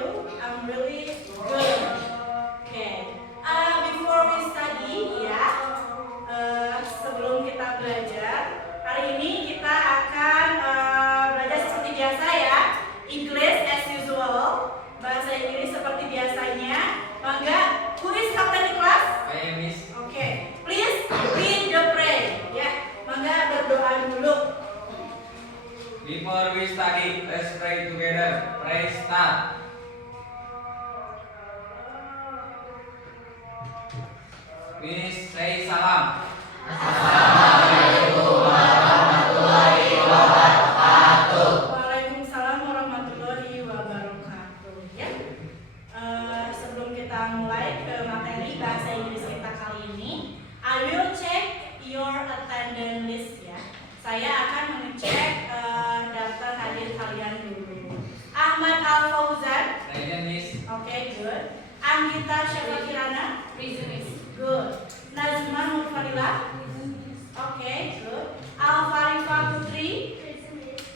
you? I'm really good. Okay. Before we study, ya, sebelum kita belajar, hari ini kita akan belajar seperti biasa ya, English as usual, bahasa Inggris seperti biasanya. Mangga, who is captain di kelas? Saya Miss. Okay. Please read the prayer. Ya, mangga berdoa dulu. Before we study, let's pray together. Pray start. Miss, say salam. Assalamualaikum warahmatullahi wabarakatuh. Waalaikumsalam warahmatullahi wabarakatuh. Ya, sebelum kita mulai ke materi bahasa Inggris kita kali ini, I will check your attendance list ya. Saya akan mengecek daftar hadir kalian dulu. Ahmad Al Fauzan. Present, Miss. Okay, good. Anggita Syafa Kirana. Present, Miss. Good. Nazma Nurfadila. Okay, good. Alfarifa Putri.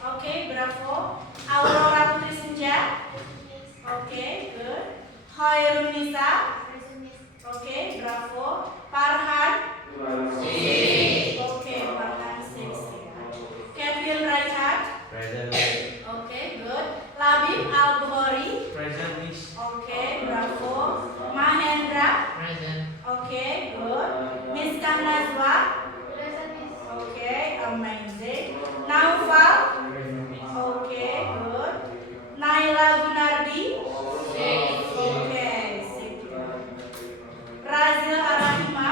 Okay, bravo. Aurora Putri Senja. Okay, good. Khairun Nisa. Okay, bravo. Farhan. Okay, Farhan 6 ya. Kevin Raihat. Present. Okay, good. Labib Al-Bukhari. Present, Miss. Okay, bravo. Mahendra. Present. Okay, good. Miss Nazwa. Okay, amazing. Naufal. Okay, good. Naila Gunardi. Okay, sip. Razil Arahima.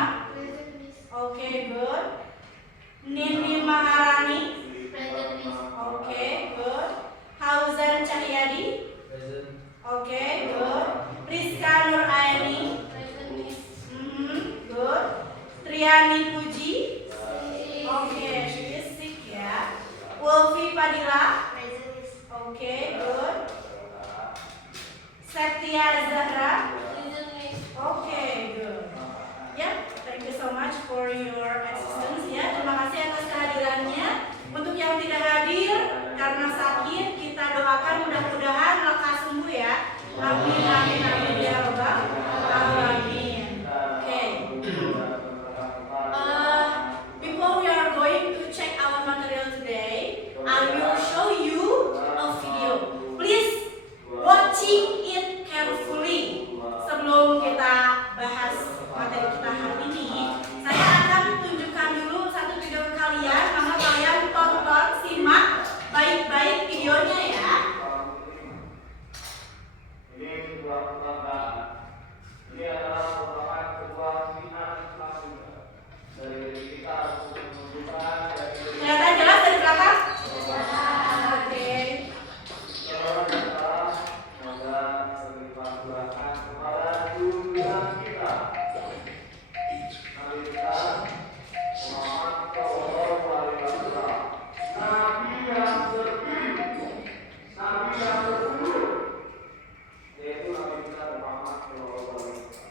Okay, good. Nini Maharani. Okay, good. Hauzan Cahyadi. Present. Okay, good. Rizka Nur Aini. Good. Triani Puji. Okay, she is sick ya. Wolfi Padilla. Okay, good. Septia Zahra. Okay, good. Yep, thank you so much for your assistance ya. Terima kasih atas kehadirannya. Untuk yang tidak hadir karena sakit, kita doakan mudah-mudahan lekas sembuh ya. Amin, amin, amin ya Rabbal alamin. Okay. Before we are going to check our material today, I will show you a video. Please watching it carefully. Sebelum kita bahas materi kita hari ini, saya akan tunjukkan dulu satu video ke kalian. Maka kalian tonton, simak baik-baik videonya ya. Ini adalah merupakan sebuah pilihan langsung dari kita untuk menunjukkan Kelihatan jelas dari belakang? Oke. semoga berlimpah curahkan kepada dunia kita. Nabi kita Muhammad Shallallahu Alaihi Wasallam, Nabi yang terpilih, Nabi yang terunggul, yaitu Nabi kita Muhammad Shallallahu Alaihi Wasallam.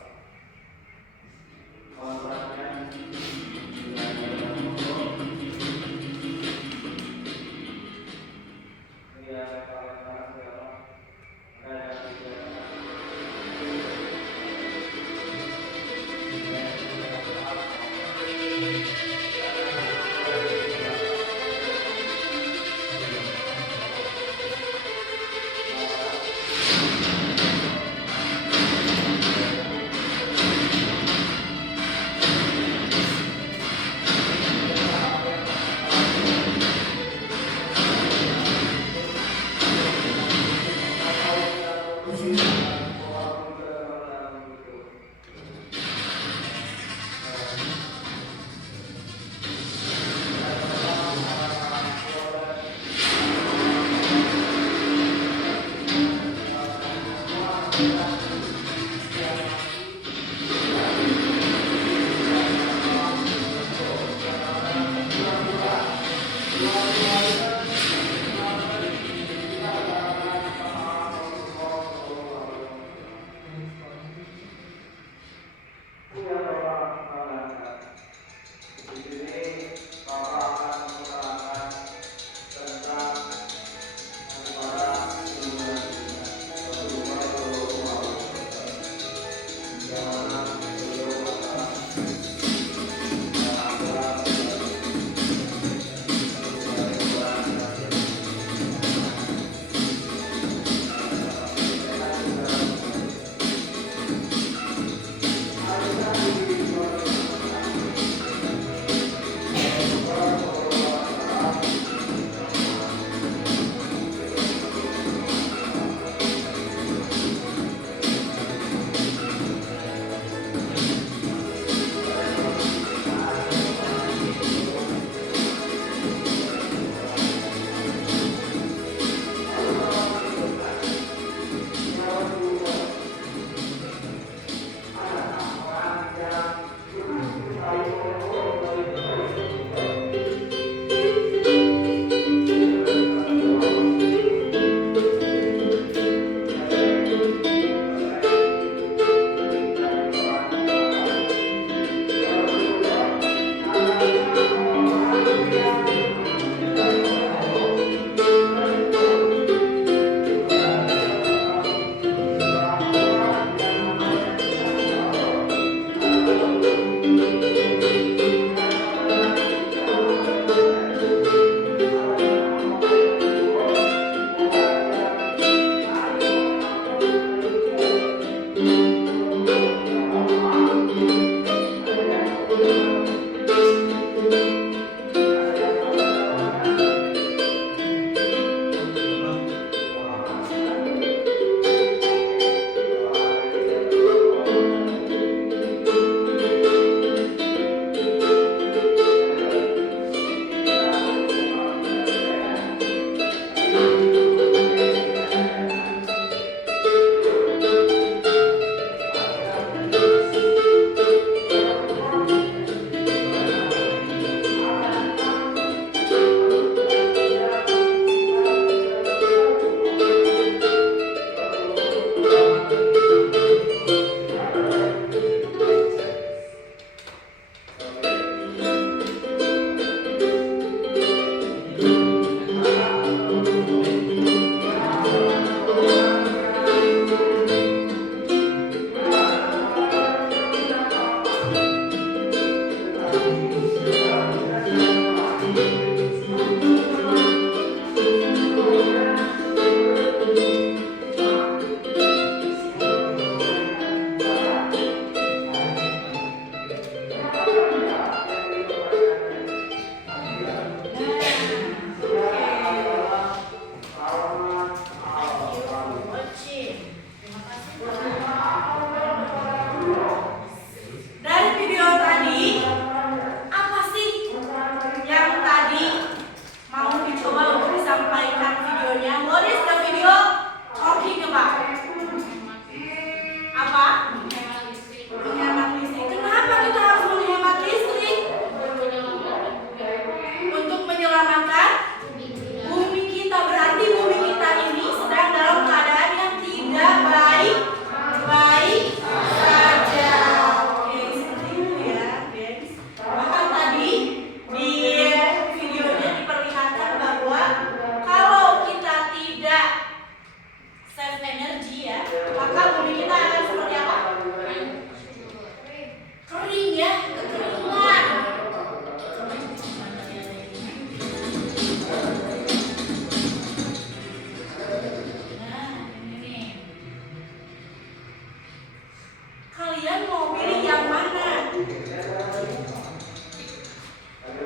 kalian mau pilih yang mana?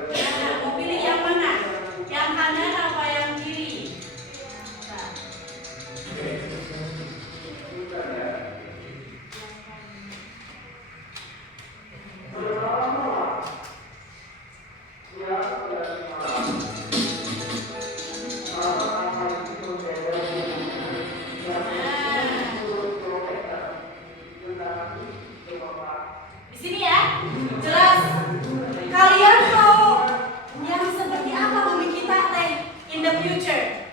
Nah, mau pilih yang mana? Yang kanan apa yang kiri? Nah. Di sini ya, jelas. Kalian mau yang seperti apa bumi kita teh in the future?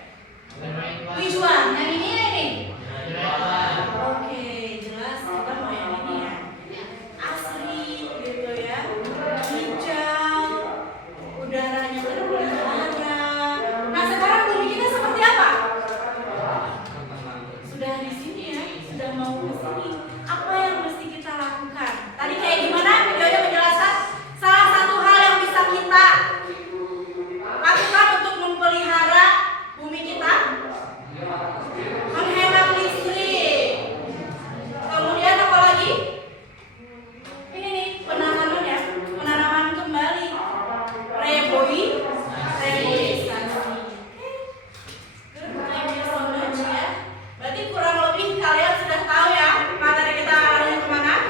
Which one? Yang ini ya ini? Oke, jelas kita mau yang ini ya. Asri gitu ya, hijau, udaranya terpelihara. Nah sekarang bumi kita seperti apa? Sudah di sini ya, sudah mau ke sini. Apa yang mesti kita lakukan? Tadi kayak gimana videonya menjelaskan? Salah satu hal yang bisa kita lakukan untuk memelihara bumi kita, menghemat listrik. Kemudian apa lagi? Ini nih penanaman ya, penanaman kembali, reboisasi. Thank you so much ya. Berarti kurang lebih kalian sudah tahu ya materi kita arahnya kemana?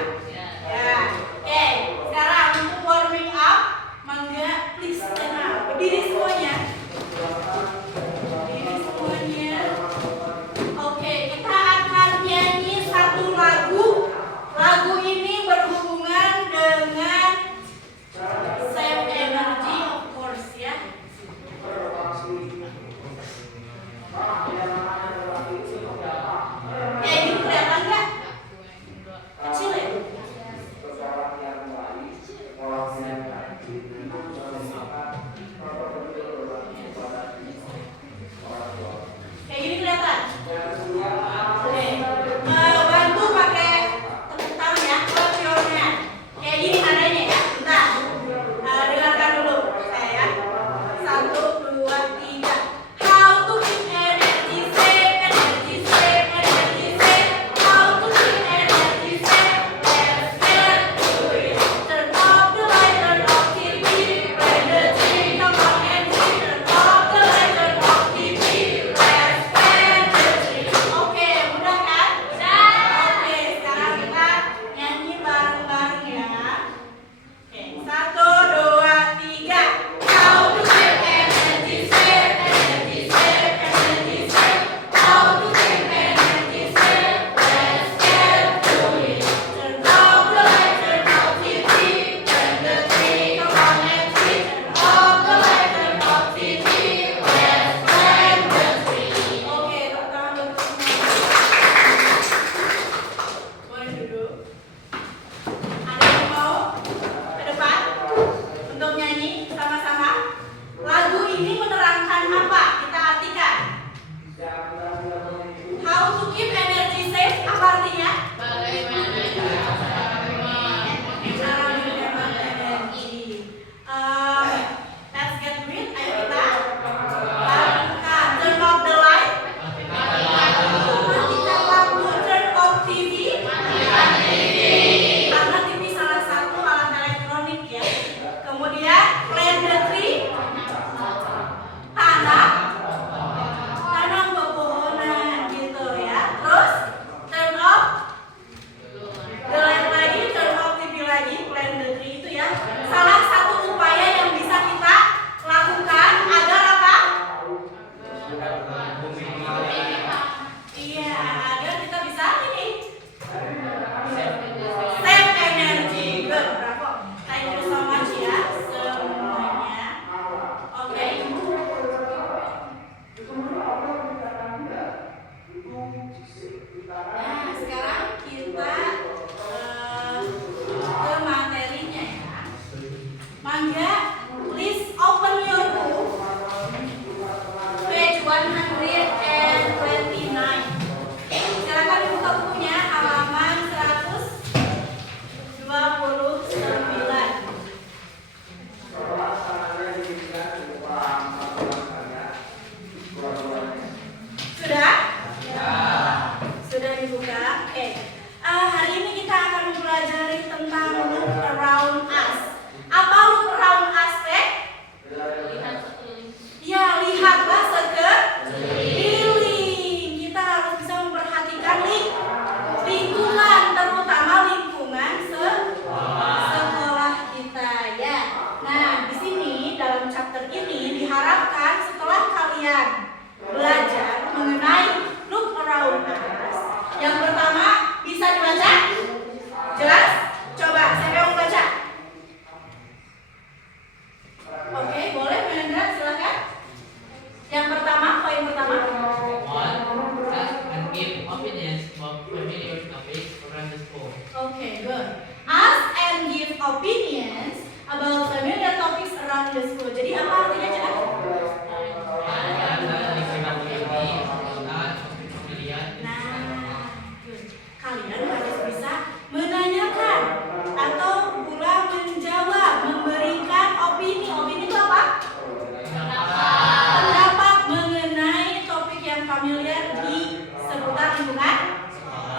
Ya. Oke, sekarang untuk warming up, mangga please stand up. Berdiri semuanya. Berdiri semuanya. Oke, kita akan nyanyi satu lagu. Lagu ini berhubungan dengan save energy of course ya. Kayak gini kelihatan nggak? Kecil ya? Kayak gini kelihatan? Oke. Bantu pakai tepuk tangan ya, klaksionnya. Kayak gini nadanya ya. Bentar. Dengarkan dulu saya ya. 1, 2, 3. How to keep energy save, energy save, energy save. How to keep energy save. Let's get to it. Turn off the light, turn off TV. Play the TV, come on and see. Turn off the light, turn off TV. Let's get the tree. Oke, mudah kan? Mudah. Oke, sekarang kita nyanyi bareng-bareng ya. Oke, 1, 2, 3. How to keep energy save, energy save, energy save. How to keep energy save. Let's get to it. Turn off the light, turn off TV. Turn the tree, come on and see. Turn off the light, turn off TV. Let's plant the tree. Oke, tepuk tangan buat semua. Boleh duduk. Ada yang mau ke depan untuk nyanyi sama-sama? Lagu ini menerangkan apa? Kita artikan. How to keep energy safe, apa artinya? Cara menghemat energi. Let's get rid. Ayo kita lakukan. Turn off the light. Matikan lampu. Turn off TV. Karena TV salah satu alat elektronik ya. Kemudian plant the tree. Tanam pepohonan gitu ya. Terus turn off the light lagi, turn off TV lagi, plant the tree itu ya. Salah satu upaya yang bisa kita lakukan agar apa? Iya, agar kita bisa ini save energy. Good, bravo. Thank you so much ya semuanya. Oke. Nah, sekarang kita ke materinya ya. Mangga, please open your book. Page 129. Silakan dibuka bukunya halaman 129. Sudah? Sudah dibuka. Oke. Hari ini kita akan belajar tentang look around us. Apa look around us teh? Ya, lihatlah sekeliling. Kita harus bisa memperhatikan lingkungan, terutama lingkungan sekolah kita ya. Nah, di sini dalam chapter ini diharapkan setelah kalian belajar mengenai look around us, yang pertama bisa dibaca? Jelas? Coba siapa yang mau baca? Oke, boleh Menendra, silakan. Yang pertama, poin pertama. One, ask and give opinions about familiar topics around the school. Okay, good. Ask and give opinions about familiar topics around the school. Jadi apa artinya jelas? Nah, good. Kalian harus bisa menanyakan atau pula menjawab, memberikan opini. Opini itu apa? Pendapat mengenai topik yang familiar di seputar lingkungan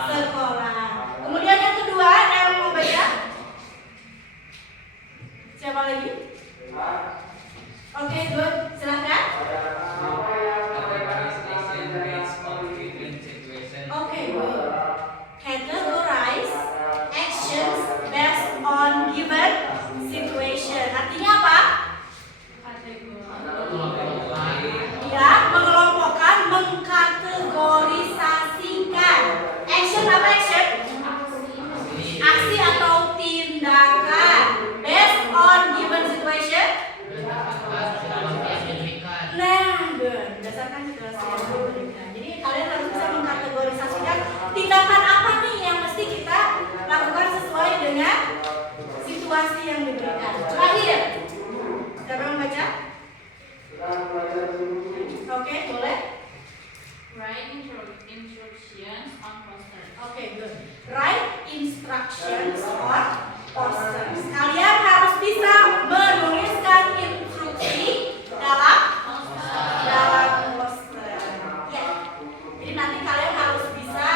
sekolah. Kemudian yang kedua, yang mau baca? Siapa lagi? Oke, good. Silakan. Categorization based on given situation. Oke, good. Categorize actions based on given situation. Artinya apa? Ya, mengelompokkan, mengkategorisasikan. Action apa action? Aksi atau tindakan based on given situation. Nah, good. Berdasarkan situasi yang diberikan. Jadi kalian harus bisa mengkategorisasikan tindakan apa nih yang mesti kita lakukan sesuai dengan situasi yang diberikan. Terakhir, siapa yang membaca? Oke, boleh. Write instructions on posters. Oke, good. Write instructions on posters. Kalian harus bisa menuliskan instruksi dalam poster. Ya. Jadi nanti kalian harus bisa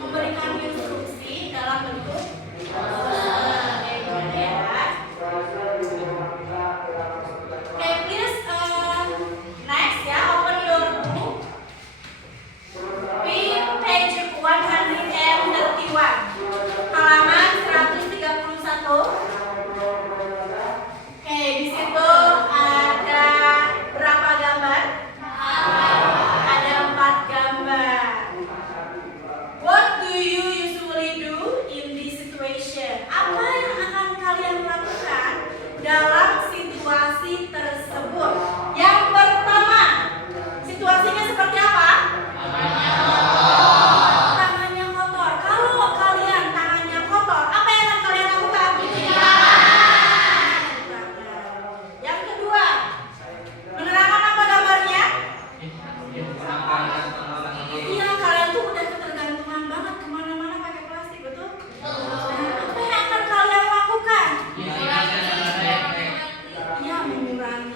memberikan instruksi dalam bentuk poster. Oke, ya. Oke, please next ya, open your book. Page 131, halaman 131. Oke, di situ ada berapa gambar? Ada 4 gambar. What do you usually do in this situation? Apa yang akan kalian lakukan dalam situasi tersebut? Yang pertama, situasinya seperti apa? Tangannya kotor. Kalau kalian tangannya kotor, apa yang akan kalian lakukan? Yang kedua, menerangkan apa gambarnya? Iya, kalian tuh udah ketergantungan banget kemana-mana pakai plastik, betul? Nah, apa yang akan kalian lakukan? Iya, mengurangi.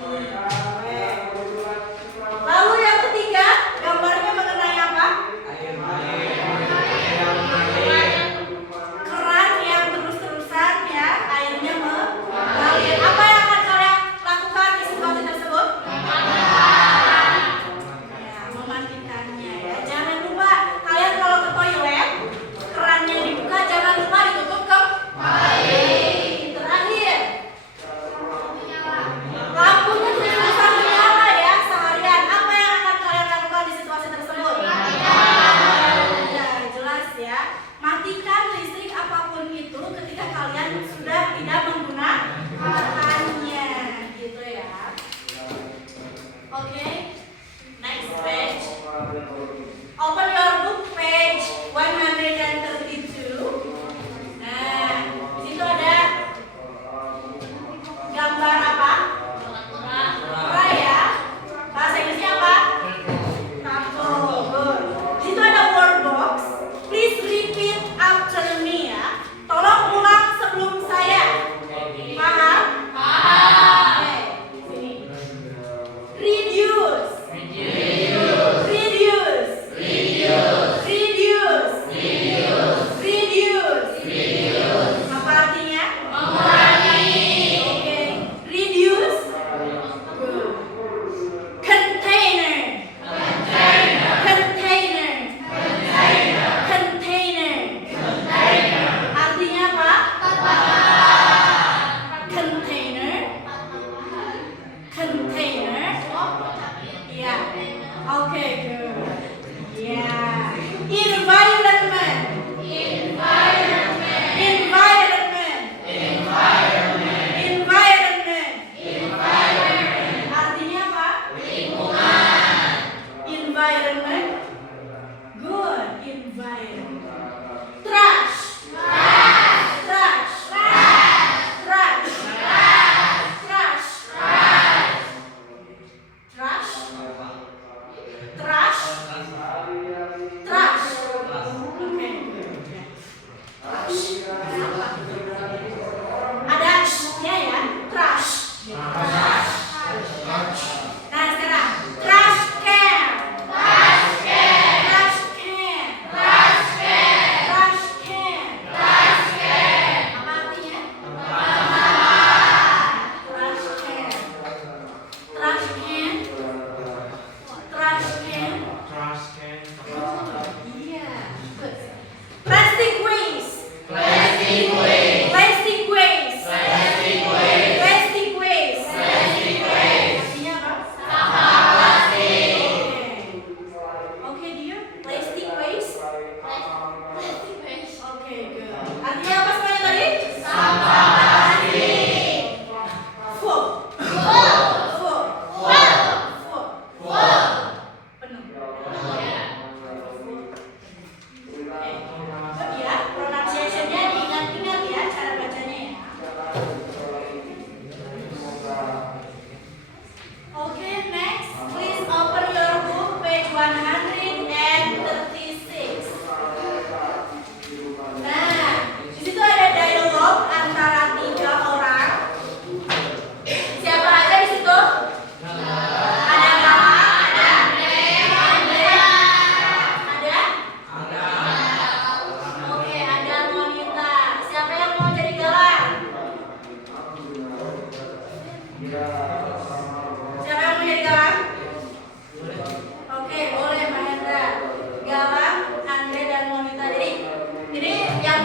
Lalu yang ketiga, gambarnya mengenai apa? Keran yang terus-terusan ya, airnya mengalir. Apa yang akan kalian lakukan di situasi tersebut? Ya, mematikannya ya. Jangan lupa kalian kalau ke toilet, kerannya dibuka, jangan lupa ditutup kembali. Terakhir, lampunya terus-terusan menyala ya seharian. Apa yang akan kalian lakukan di situasi tersebut? Ya, jelas ya. Matikan listrik apapun itu ketika kalian sudah tidak menggunakannya, gitu ya. Oke, next page. Open your book page 132. Nah, di situ ada gambar apa? Kura ya. Bahasa Inggrisnya apa? Tato. Good. Di situ ada word box. Please repeat after me ya. Tolong ulang sebelum saya. Paham? Oke, sini. Reduce. Reduce. Reduce. Apa artinya?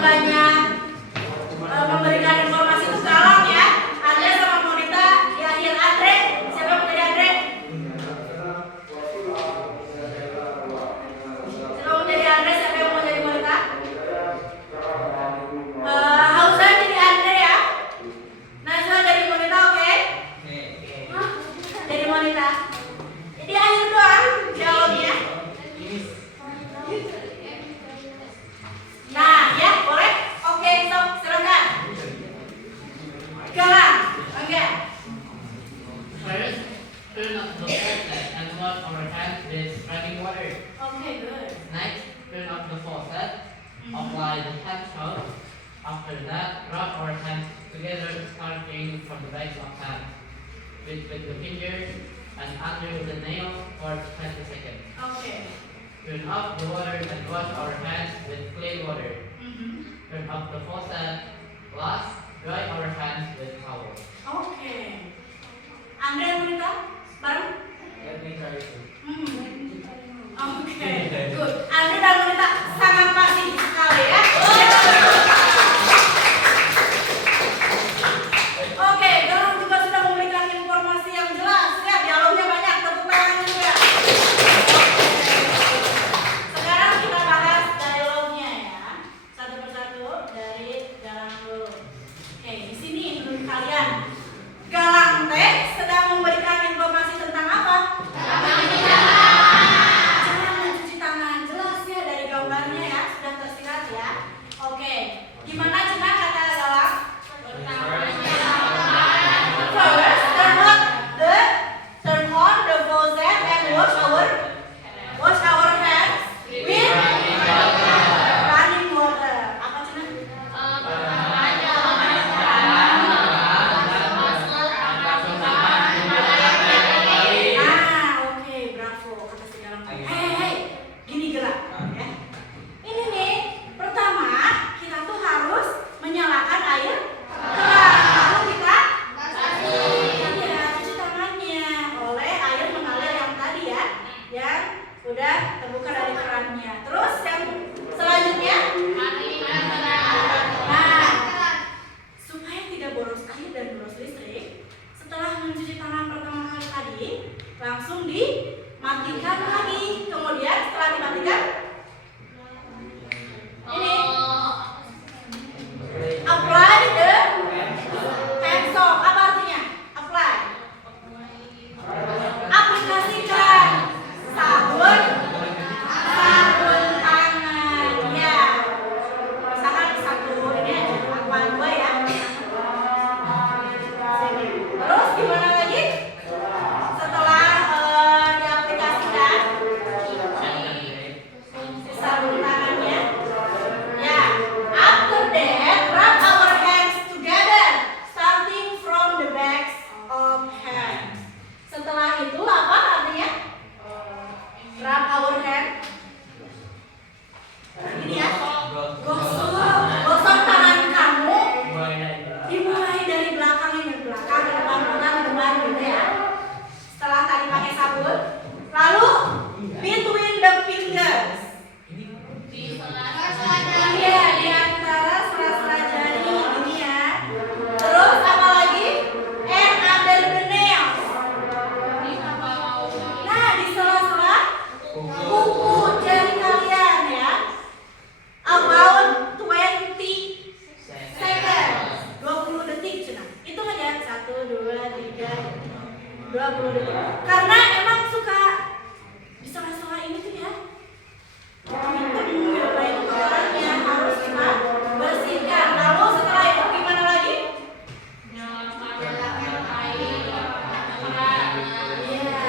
banyak memberikan informasi itu galang ya. Andre sama Monita di akhir. Andre, siapa yang mau jadi Andre? Siapa mau jadi Andre? Siapa yang mau jadi Monita? Hausa jadi Andre ya. Najwa jadi Monita, oke? Jadi Monita. Di akhir doang jawabnya. Nah, ya boleh. Oke, stop, silakan. Galang, oke. First, turn off the faucet and wash our hands with running water. Oke, good. Next, turn off the faucet. Apply the hand soap. After that, rub our hands together, starting from the backs of hands with the fingers and under the nails for 20 seconds. Oke. Turn off the water and wash our hands with clean water. Turn off the faucet. Last, dry our hands with towel. Oke. Andre dan Monita, bareng? Let me try it. Oke, good. Andre dan Monita sangat fasih sekali ya. Oke, Galang juga sudah memberikan informasi yang jelas ya. Dialognya banyak, tepuk tangan juga. Sekarang kita bahas dialognya ya. Satu persatu dari Galang dulu. Oke, di sini menurut kalian Galang teh sedang memberikan informasi tentang apa? Cara mencuci tangan. Jelas ya dari gambarnya ya, sudah tersirat ya. Oke, gimana Cina kata Galang? First, turn on the faucet and wash our hands with running water. Apa Cina? Oke, bravo kata si Galang. Hei, gini gerak ya. Ini nih, pertama kita tuh harus menyalakan air keran. Lalu kita cuci tangannya oleh air mengalir yang tadi ya, yang udah terbuka dari kerannya. Terus yang selanjutnya, nah, supaya tidak boros air dan boros listrik, setelah mencuci tangan pertama kali tadi, langsung dimatikan lagi. Kemudian setelah dimatikan, ini apply the hand soap. Apa artinya? Apply. Aplikasikan sabun tangan. Ya. Misalkan satu ini aja, apa dua ya? Sini. Terus gimana lagi? Setelah diaplikasikan sabun tangannya, ya. After that, rub our hands together, starting from the backs of hands. Setelah itu apa artinya? Rub our hands. Ini ya. Gosok tangan kamu. Dimulai dari belakang ini, belakang ke depan, belakang ke depan gitu ya. Setelah tadi pakai sabun, lalu between the fingers. Iya, di antara sela-sela jari ini ya. Terus apa lagi? And under the nails. Nah, di sela-sela kuku jari kalian ya. About 20 seconds. 20 detik Cina. Hitung aja. 1, 2, 3, 20 detik. Karena emang suka di sela-sela ini tuh ya. Harus kita bersihkan. Lalu setelah itu gimana lagi? Iya,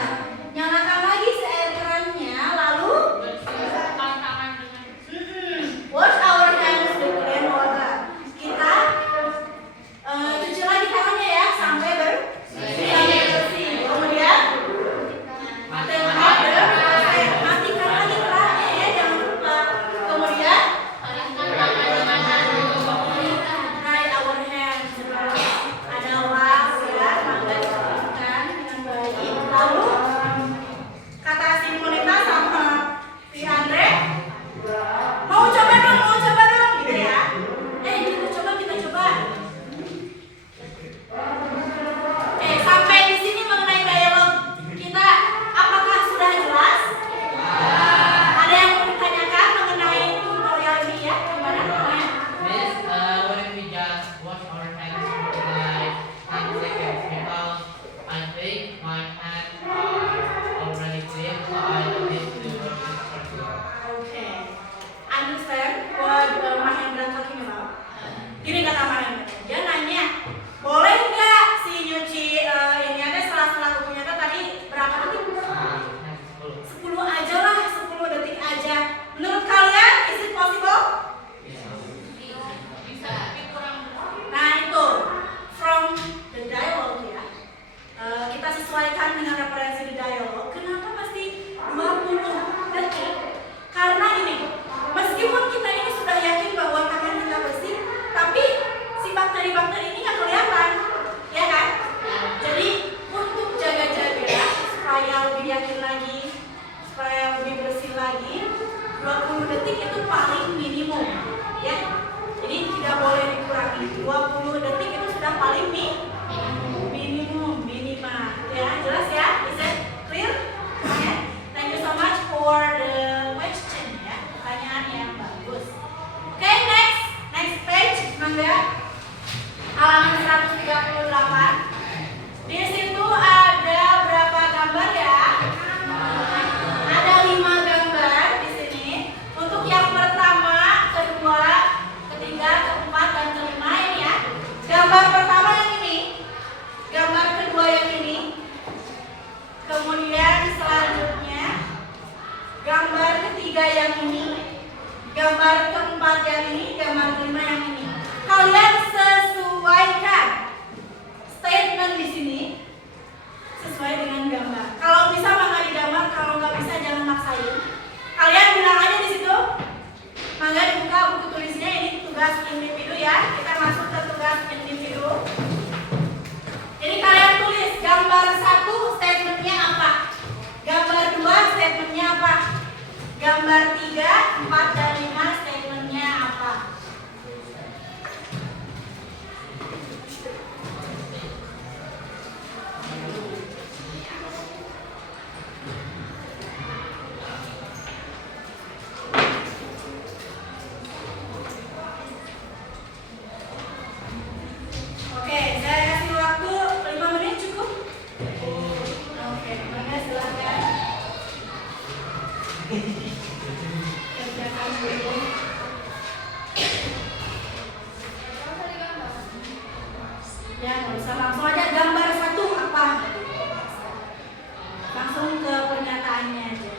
nyalakan lagi si air kerannya. Lalu wash our hands with clean water. Kita cuci lagi tangannya ya sampai bersih. Kemudian dulu ya. Halaman 138. Di situ ada berapa gambar ya? Ada 5 gambar di sini. Untuk yang pertama, kedua, ketiga, keempat, dan kelima ini ya. Gambar pertama yang ini, gambar kedua yang ini. Kemudian selanjutnya gambar ketiga yang ini, gambar keempat yang ini, gambar kelima yang ini. Kalian sesuaikan statement di sini sesuai dengan gambar. Kalau bisa mangga digambar, kalau nggak bisa jangan maksain. Kalian bilang aja di situ. Mangga dibuka buku tulisnya, ini tugas individu ya. Kita masuk ke tugas individu. Jadi kalian tulis gambar 1 statementnya apa, gambar 2 statementnya apa, gambar 3, 4, dan 5 statementnya apa. Oke, saya kasih waktu 5 menit cukup? Oke, maka silakan. Kerjakan dulu. Ya, nggak usah langsung aja gambar 1 apa? Langsung ke pernyataannya aja.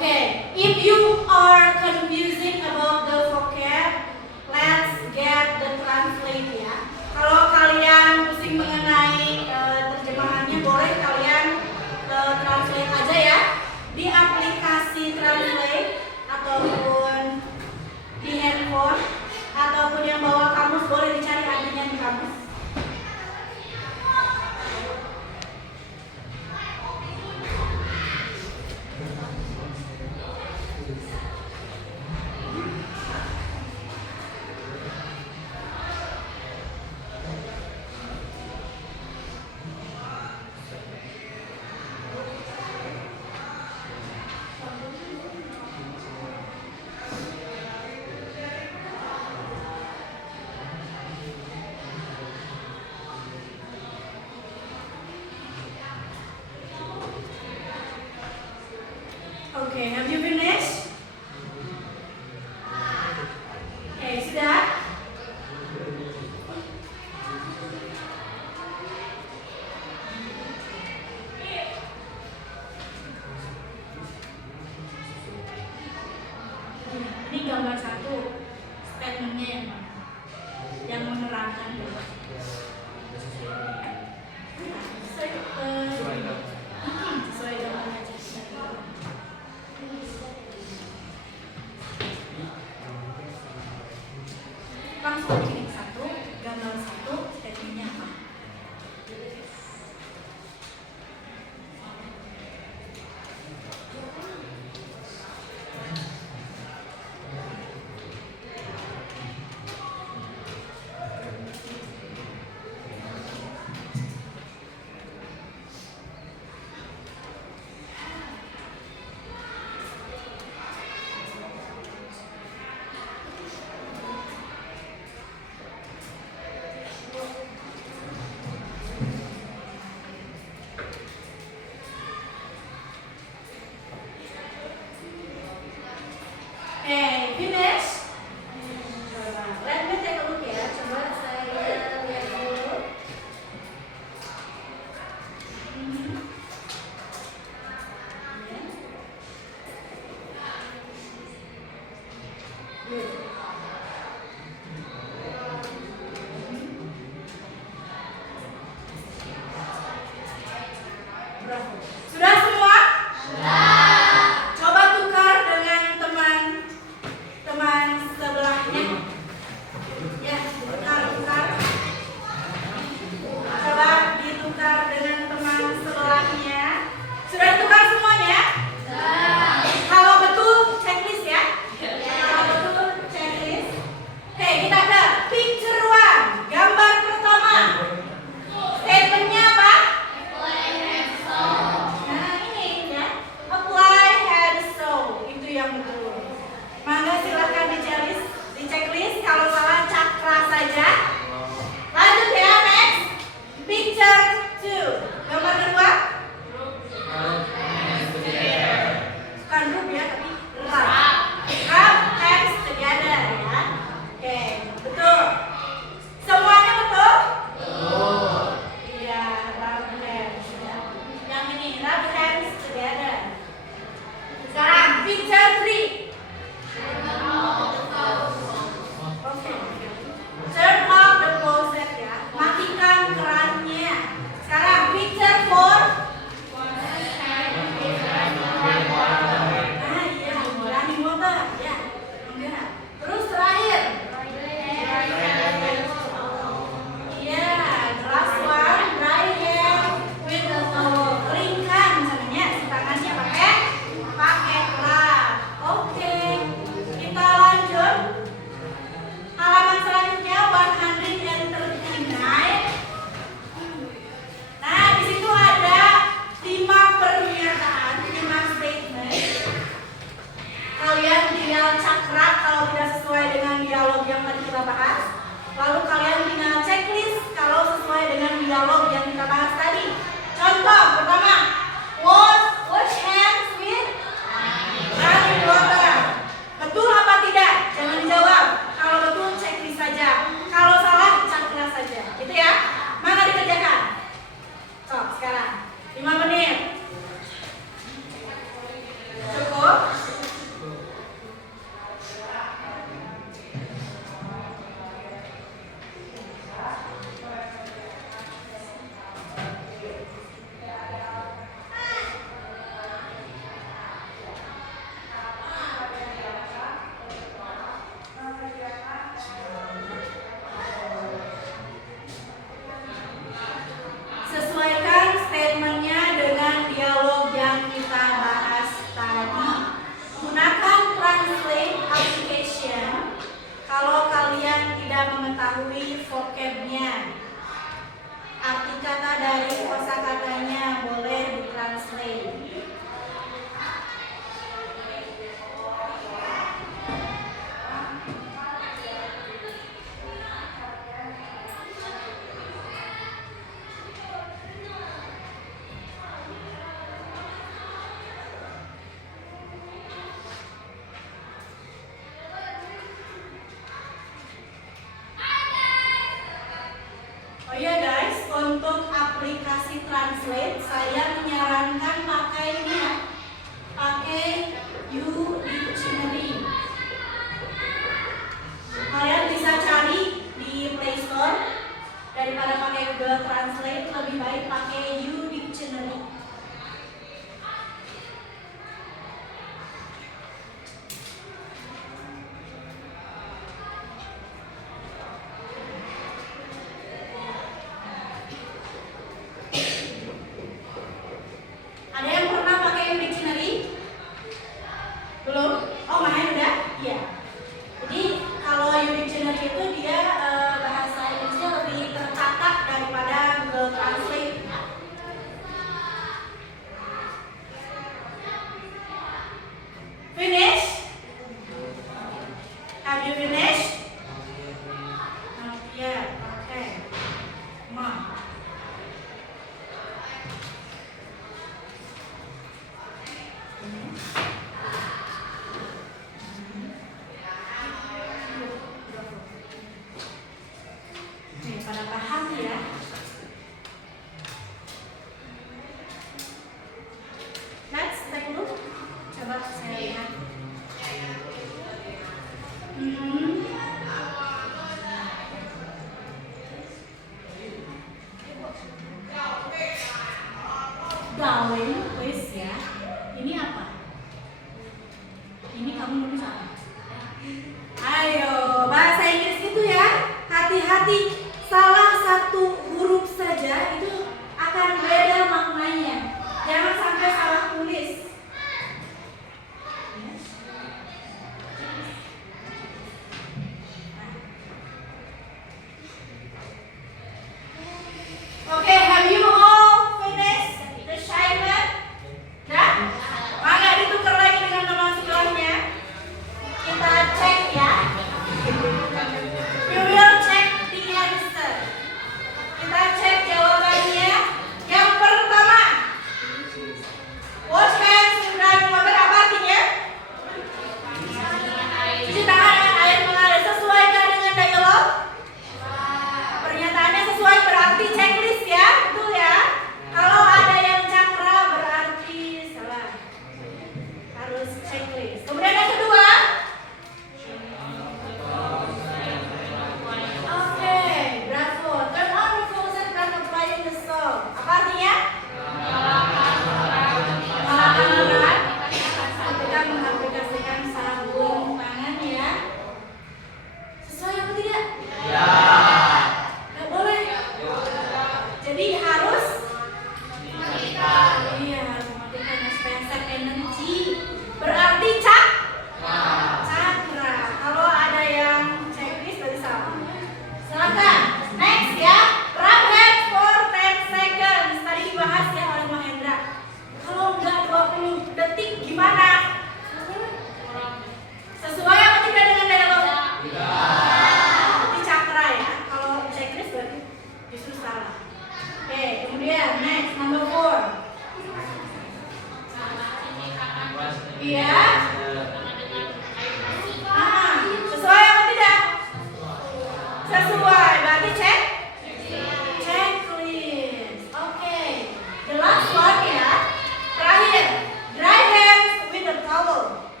Okay, if you are confusing about the vocab, let's get the translate ya. Kalau kalian pusing mengenai terjemahannya, boleh kalian translate aja ya di aplikasi translate ataupun di handphone ataupun yang bawa kamus, boleh dicari adanya di kamus. Okay, have you finished? Okay, sudah? Ini gambar 1, statementnya yang mana? Yang menerangkan dulu. Sesuai gambar aja. Langsung pilih 1, gambar 1, statementnya apa? Okay, finish? Coba, let me take a look ya. Coba saya lihat dulu. Good. Bravo. Sudah semua? Coba tukar dengan teman sebelahnya. Ya, tukar. Coba ditukar dengan teman sebelahnya. Sudah tukar semuanya? Kalau betul checklist ya. cakra kalau tidak sesuai dengan dialog yang tadi kita bahas. Lalu kalian tinggal checklist kalau sesuai dengan dialog yang kita bahas tadi. Contoh pertama, wash hands with running water. Betul apa tidak? Jangan dijawab. Kalau betul checklist saja. Kalau salah cakra saja. Gitu ya. Maka dikerjakan. So, sekarang 5 menit. Cukup? Sesuaikan statementnya dengan dialog yang kita bahas tadi. Gunakan translate application kalau kalian tidak mengetahui vocabnya. Arti kata dari kosakatanya boleh ditranslate. Oh iya guys, untuk aplikasi Translate saya menyarankan pakainya, pakai U-Dictionary. Kalian bisa cari di Play Store daripada pakai Google Translate, lebih baik pakai U-Dictionary. Ada yang pernah pakai dictionary? Belum? Oh, main udah? Iya. Jadi kalau dictionary itu dia bahasa Inggrisnya lebih tercatat daripada Google Translate. Finish? Have you finished? Not yet. Okay. Come on. Oke, pada paham ya? Let's take a look. Coba saya lihat. Going, please ya. Ini apa? Ini kamu nulis apa? Ayo, bahasa Inggris itu ya, hati-hati. Salah satu huruf saja itu akan beda maknanya. Jangan sampai salah tulis. Oke, have you all finished the assignment? Ya? Maka ditukar lagi dengan teman sebelahnya. Kita cek ya. We will check the answer. Kita cek jawabannya.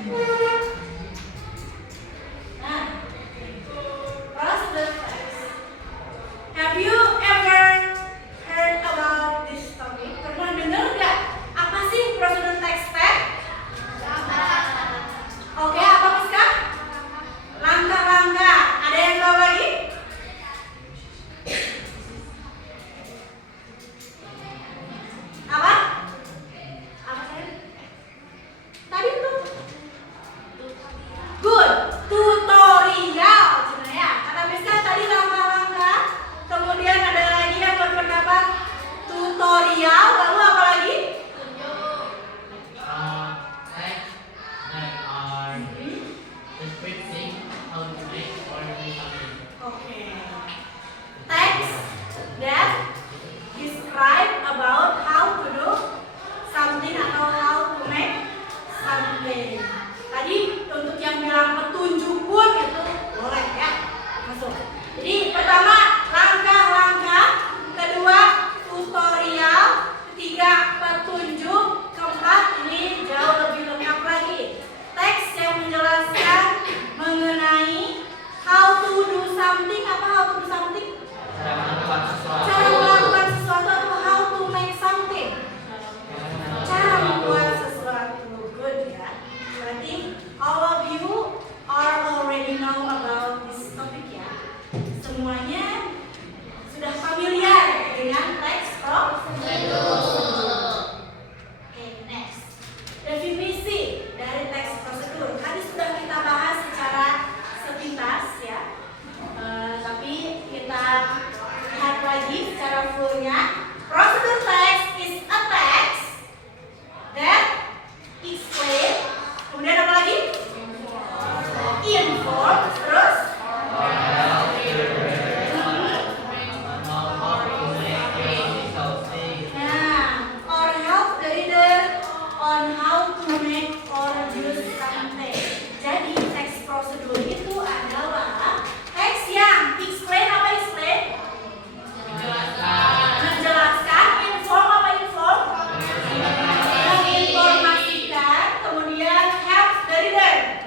Nah, procedure text. Have you ever heard about this topic? Pernah dengar nggak? Apa sih procedure text? Oke, apa Miska? Langkah-langkah. Ada yang tahu lagi? Apa? Apa tadi? Tadi tuh. Good. Tutorial. Sebenarnya kata Miska tadi langkah-langkah. Kemudian ada lagi yang berpendapat tutorial. Lalu apa lagi? Text that are describing how to make or do something. Okay. Text that describe about how to do something atau how to make something. Tadi untuk yang bilang petunjuk pun itu boleh ya, masuk. Jadi pertama langkah-langkah, kedua tutorial, ketiga petunjuk, keempat ini jauh lebih lengkap lagi. Teks yang menjelaskan mengenai how to do something. Apa how to do something? Cara melakukan sesuatu atau how to make something. Cara membuat sesuatu. Good ya. Berarti all of you are already know about this topic ya. Semuanya sudah familiar dengan teks prosedur. Oke, next. Definisi dari teks prosedur. Tadi sudah kita bahas secara sepintas ya. Tapi kita lihat lagi secara fullnya. Procedure text is a text that explain. Kemudian apa lagi? Inform. Terus? Nah, or help the reader on how to make or use something. Jadi teks prosedur itu adalah teks yang explain. Apa explain? Menjelaskan. Inform. Apa inform? Menginformasikan. Kemudian help the reader.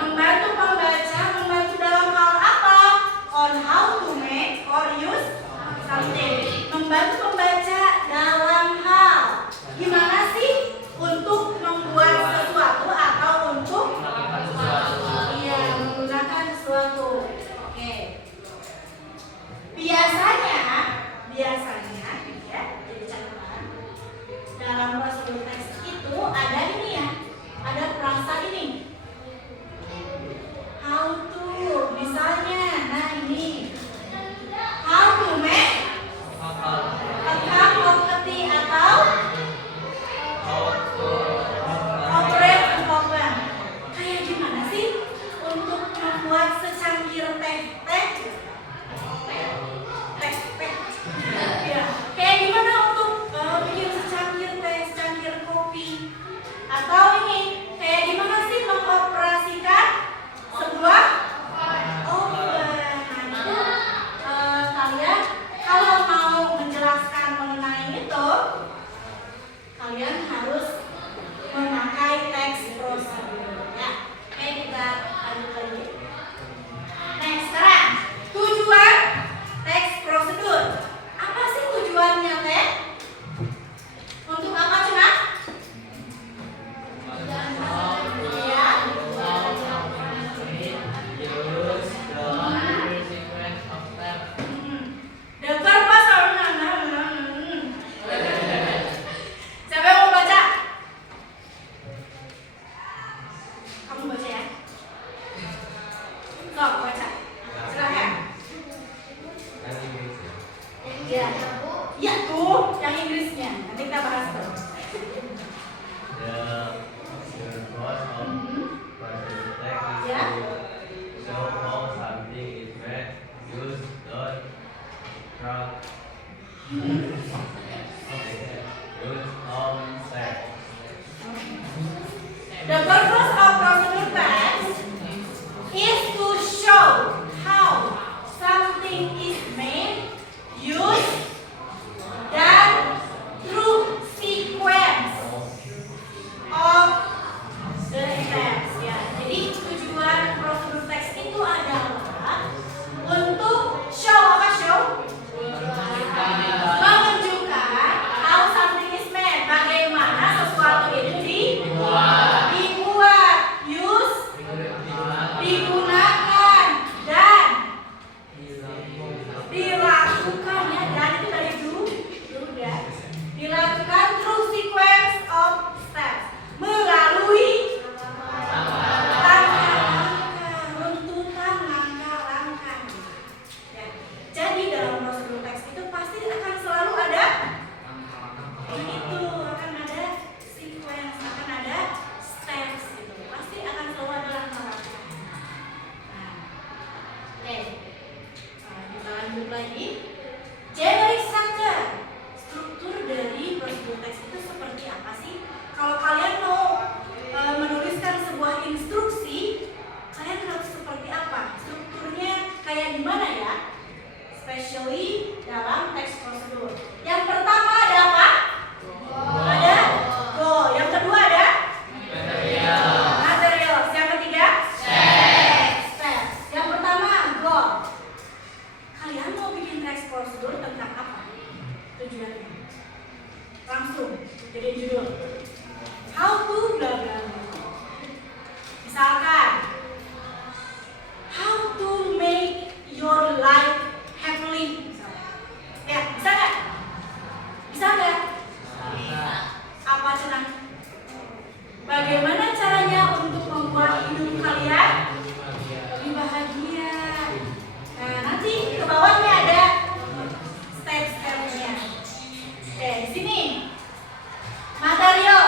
Membantu pembaca. Membantu dalam hal apa? On how to make or use something. Membantu pembaca dalam hal gimana sih untuk membuat sesuatu atau untuk iya menggunakan sesuatu. Oke. Biasanya ya jadi catatan dalam prosedur teks itu ada ini ya, ada frasa ini. How to, misalnya, nah ini how to make a cup of tea atau operate a oven. Kayak gimana sih untuk membuat secangkir teh? Ya, kayak gimana untuk bikin secangkir teh, secangkir kopi? Atau ini, kayak gimana sih mengoperasikan sebuah oven? Nah, itu kalian kalau mau menjelaskan mengenai itu, kalian harus memakai teks prosedur ya. Oke, kita lanjut lagi. Next, sekarang tujuan teks prosedur. Apa sih tujuannya teh? Untuk apa Cuna? Ya. The purpose of siapa yang mau baca? Kamu baca ya? Sok, baca. Silakan. Ya. Ya tuh, yang Inggrisnya. Nanti kita bahas tuh. The purpose of procedure text is Yeah. to show how something is made, used, done, struck, used, on, said. The purpose of procedure text is to show how something is made, used, done through sequence of classroom. Jadi judul. How to bla bla bla. Misalkan, how to make your life happily. Ya, bisa nggak? Bisa nggak? Apa cenah? Bagaimana caranya untuk membuat hidup kalian lebih bahagia? Nah, nanti ke bawahnya ada step-stepnya. Oke, di sini material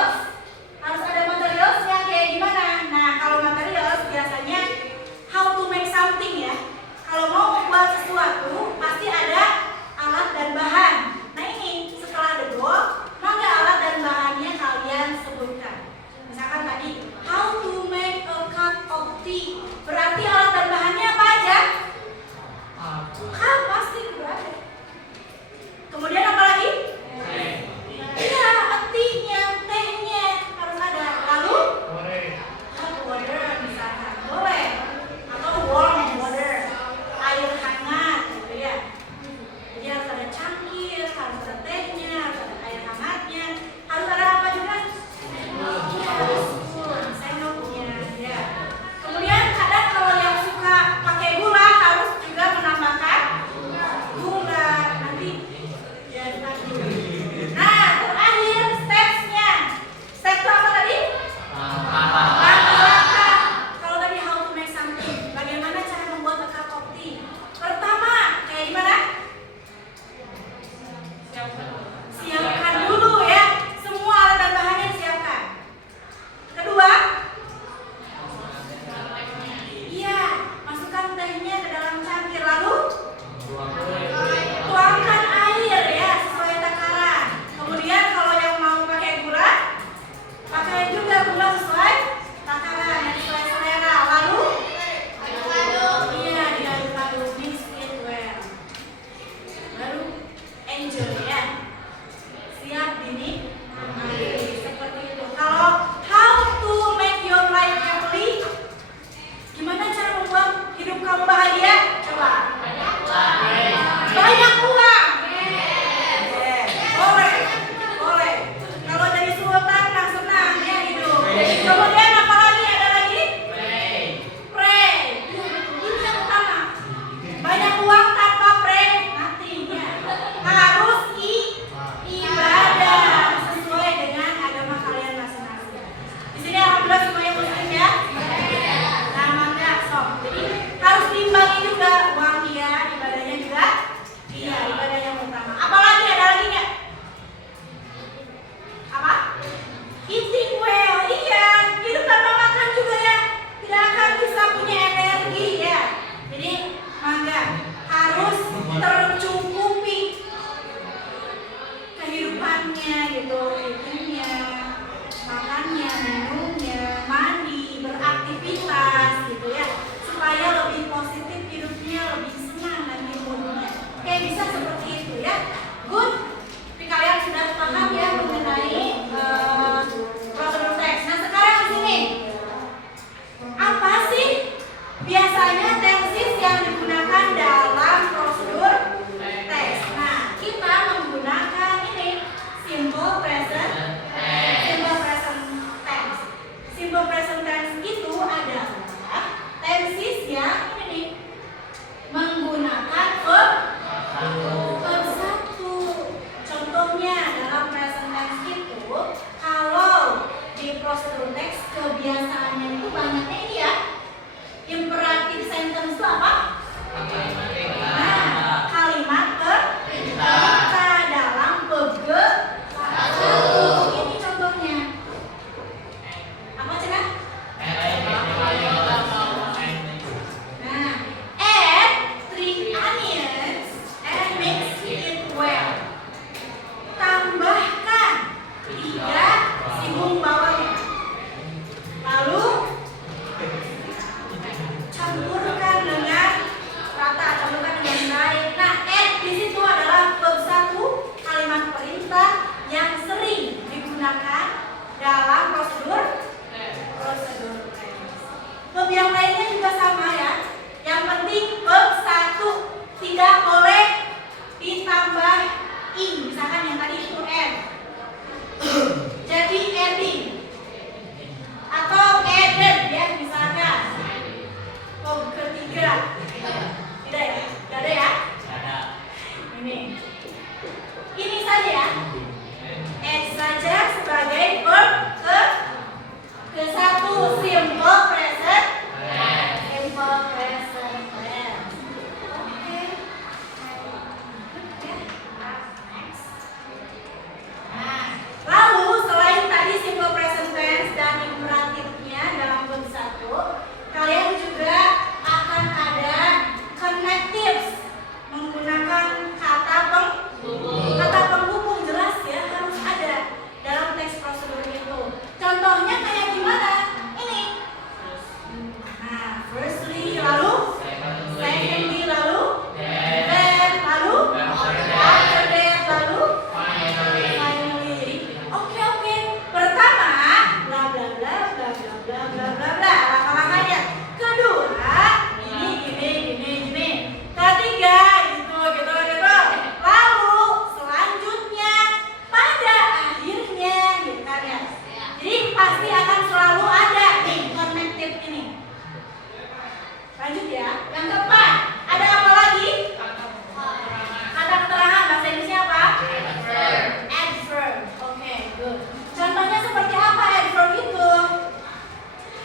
Good. Contohnya seperti apa adverb itu?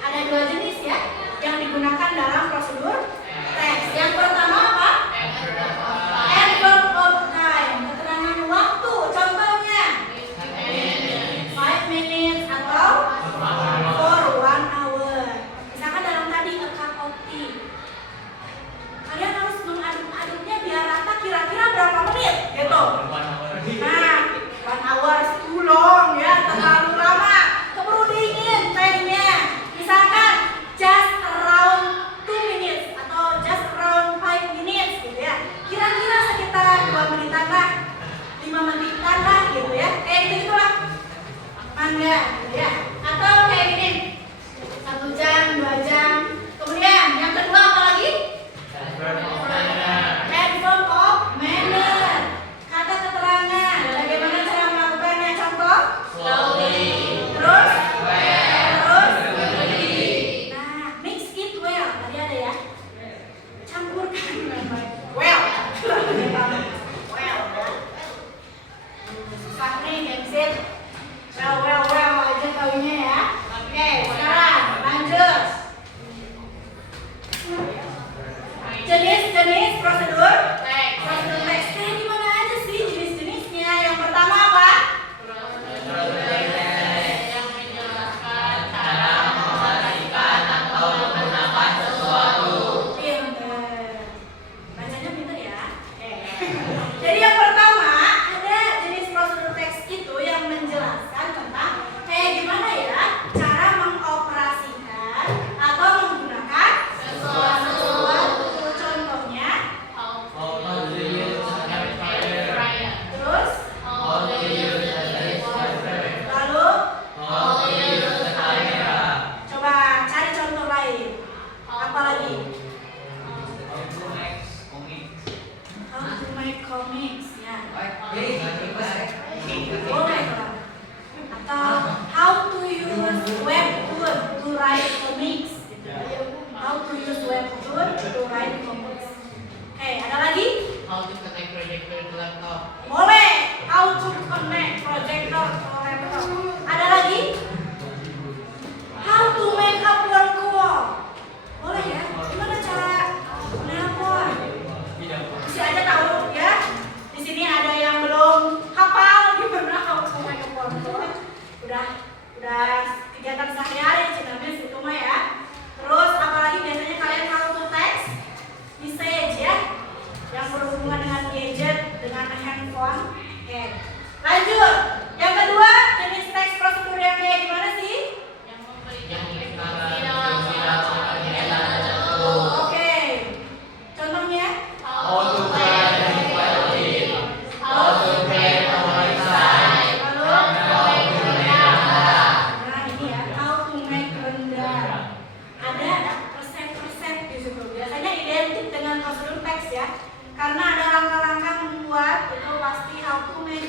Ada dua jenis ya yang digunakan dalam prosedur teks. Yang pertama apa? Adverb of time, keterangan waktu. Contohnya 5 minutes atau for 1 hour. Misalkan dalam tadi a cup of tea. Kalian harus mengaduk-aduknya biar rata kira-kira berapa menit gitu. Nah, 1 hour too long ya, terlalu lama. Keburu dingin tehnya. Misalkan just around 2 minutes atau just around 5 minutes gitu ya. Kira-kira sekitar 2 menitan lah, 5 menitan lah gitu ya. Kayak gitu lah. Mangga gitu ya. Atau kayak gini. 1 jam, 2 jam. Kemudian yang kedua apa lagi? Adverb of manner. Kata keterangan. Bagaimana cara melakukannya? Contoh? Terus? Nah, mix it well. Tadi ada ya. Campurkan dengan baik. Well. Well. Susah nih, mix it. Well aja taunya ya. Oke, sekarang lanjut. Jenis-jenis prosedur teks. Kayak gimana aja sih jenis-jenisnya? Yang pertama apa? Yang menjelaskan Cara mengoperasikan atau menggunakan sesuatu. Pinter. Bacanya pinter ya. Jadi yang pertama ada jenis prosedur teks itu yang menjelaskan tentang kayak gimana ya cara mengoperasikan atau menggunakan sesuatu. Contohnya, How to use air fryer. terus, How to use a dishwasher. lalu How to use a camera. coba cari contoh lain. Apa lagi? How to make comics. How to make comics ya. Oke. Boleh lah. Atau how to use webtoon to write comics. How to use webtoon to write comics. Oke, ada lagi? How to connect projector to laptop. Boleh. How to connect projector to laptop. Ada lagi? How to make up your call. Boleh ya? Gimana cara nelpon? Bisa aja tahu ya. Di sini ada yang belum hafal gimana how to make up your call. Udah kegiatan sehari-hari Cinamis itu mah ya. Terus apalagi biasanya kalian how to text message ya, yang berhubungan dengan gadget, dengan handphone. Oke, lanjut. Yang kedua jenis teks prosedur yang kayak gimana sih? yang memberi Yang informasi kita dalam tidak pengertian tertentu. Oke, contohnya How to create a quality. How to create a website. lalu Gambar. nah ini ya how to make rendang. Ada resep-resep di situ. Biasanya identik dengan prosedur teks ya. Karena ada langkah-langkah membuat itu pasti how to make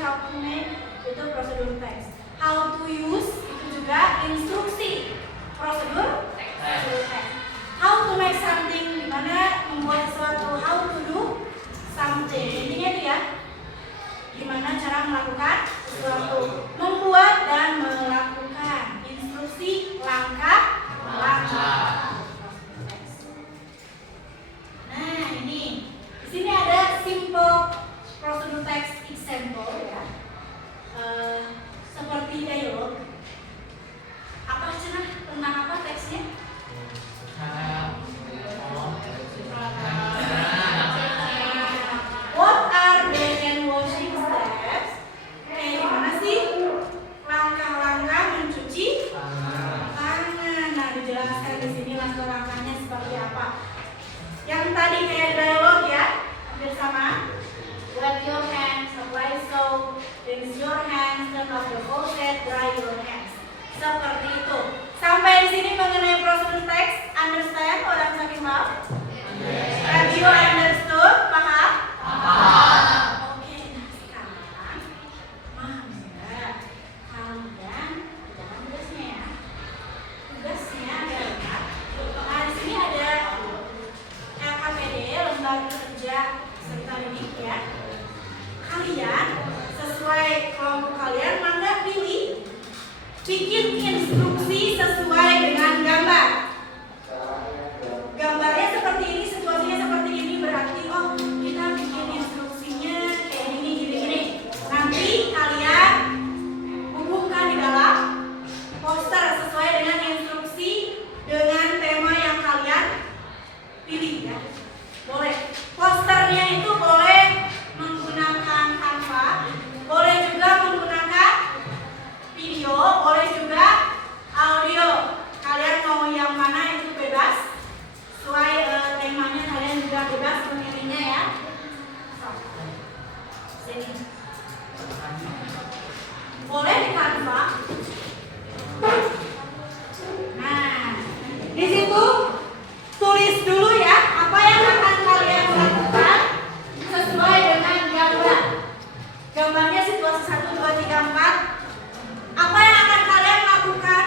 itu prosedur teks. How to use itu juga instruksi prosedur teks. How to make something gimana membuat sesuatu. How to do something. Intinya itu ya. Gimana cara melakukan sesuatu. Membuat dan melakukan. Instruksi langkah-langkah. Nah, ini. Di sini ada simple prosedur text example ya. Seperti dialog. Apa Cina? Tentang apa teksnya? What are the hand washing steps? Kayak gimana sih langkah-langkah mencuci tangan? Nah, dijelaskan di sini langkah-langkahnya seperti apa. Yang tadi kayak dialog ya, hampir sama. Wet your hands, apply soap, rinse your hands, turn off the faucet, dry your hands. Seperti itu. Sampai di sini mengenai prosedur teks, understand what I'm talking about? Have you understood? Paham? Oke, nah sekarang paham nggak? Kalian jangan tugasnya ya. Tugasnya adalah, nah di sini ada LKPD, lembaga kerja serta didik ya. Kalian sesuai kelompok kalian, mangga pilih bikin instruksi sesuai dengan gambar. Gambarnya seperti ini, situasinya seperti ini, berarti oh kita bikin instruksinya kayak gini. Nanti kalian bubuhkan di dalam poster sesuai dengan instruksi dengan tema yang kalian pilih ya. Boleh. Posternya itu boleh menggunakan Canva, boleh juga menggunakan video, boleh juga audio. Kalian mau yang mana itu bebas. Sesuai temanya kalian juga bebas memilihnya ya. Sini. Boleh di Canva. Nah, di situ tulis dulu ya apa yang akan kalian lakukan sesuai dengan gambar. Gambarnya situasi 1, 2, 3, 4. Apa yang akan kalian lakukan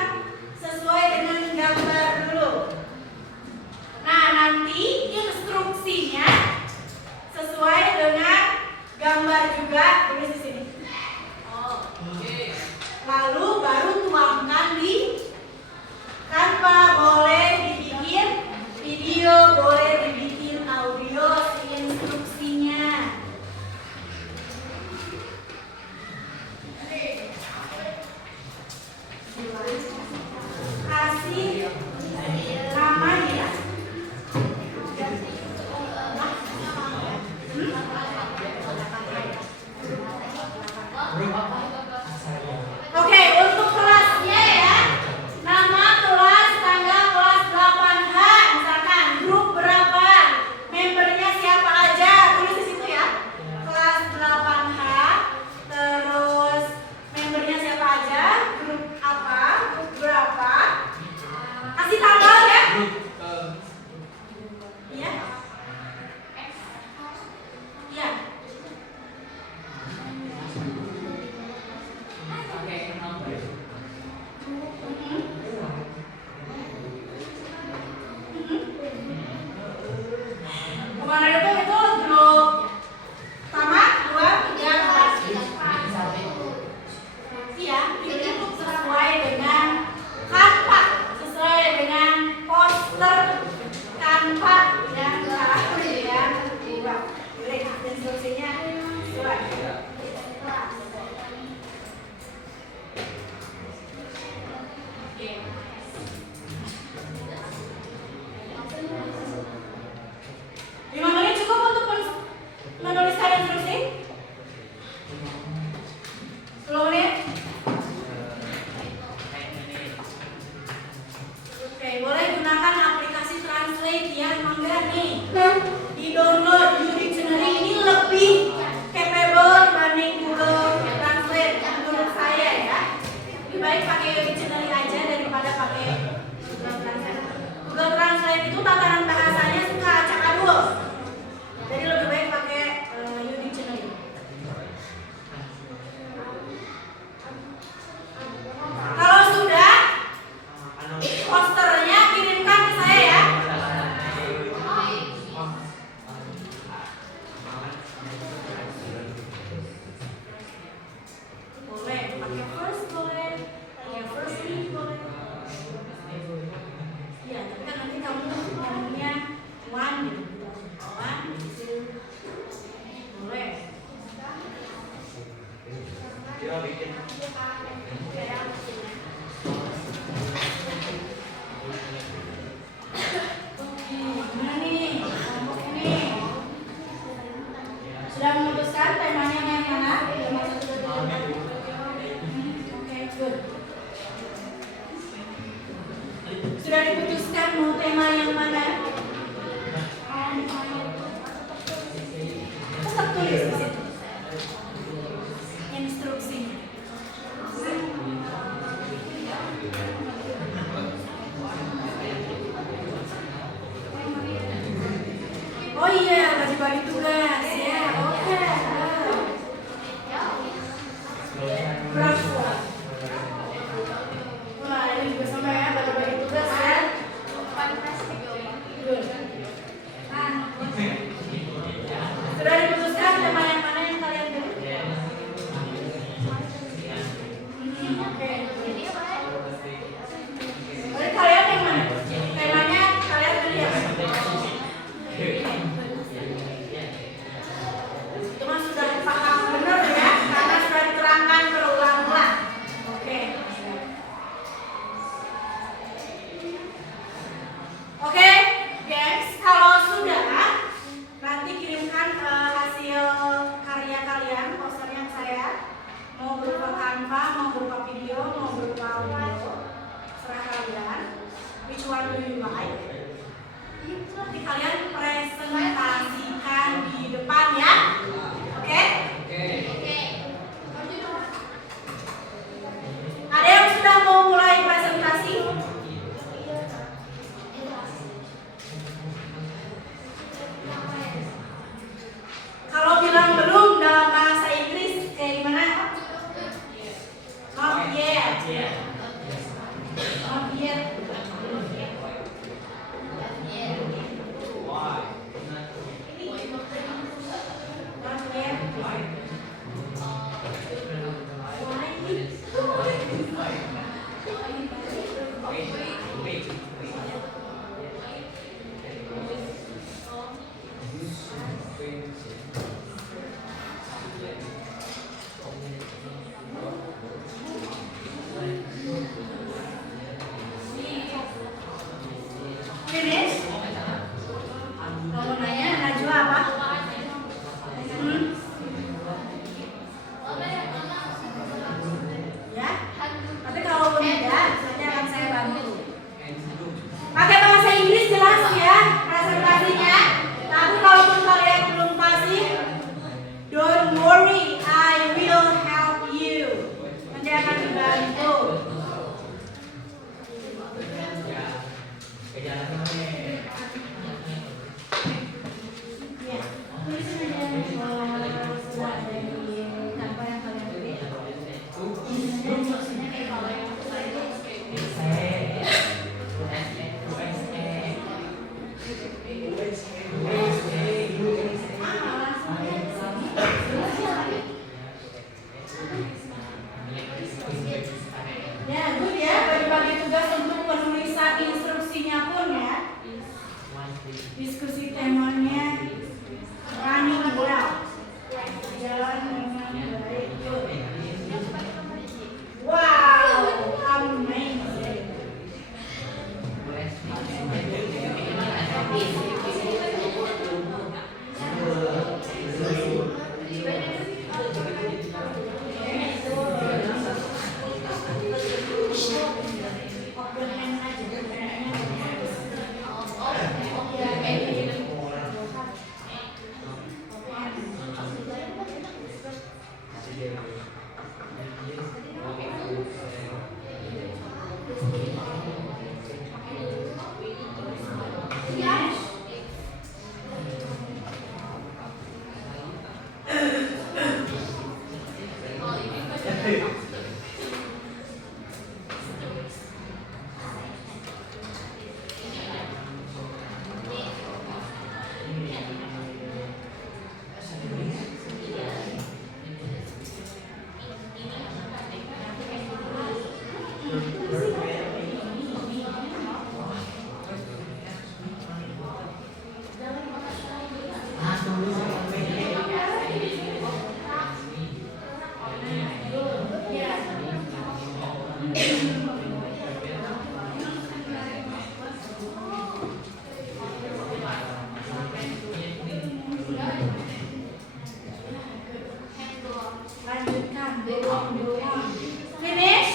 sesuai dengan gambar dulu. Nah, nanti instruksinya sesuai dengan gambar juga tulis di sini. Lalu baru tuangkan di Canva. Boleh dibikin video, boleh dibikin audio instruksinya. Kasih nama ya. Oke, untuk kelasnya ya. Nama kelas, tanggal kelas 8H misalkan, grup berapa Not yet. Why? Not yet. Why? Wait. Finish? Kamu nanya Najwa apa? Ya? Tapi kalau tidak, nanti akan saya bantu. Pakai bahasa Inggris jelas ya presentasinya. Tapi kalaupun kalian belum fasih, don't worry, I will help you. Nanti akan dibantu. Ya, tulisan aja sudah ada di tanpa yang kalian pilih. Ini maksudnya kayak kalau yang ya, good ya, bagi-bagi tugas untuk penulisan instruksinya pun ya. Diskusi temanya running well, jalan dengan baik. Wow, amazing. Open hand Lanjutkan, belum. Finish?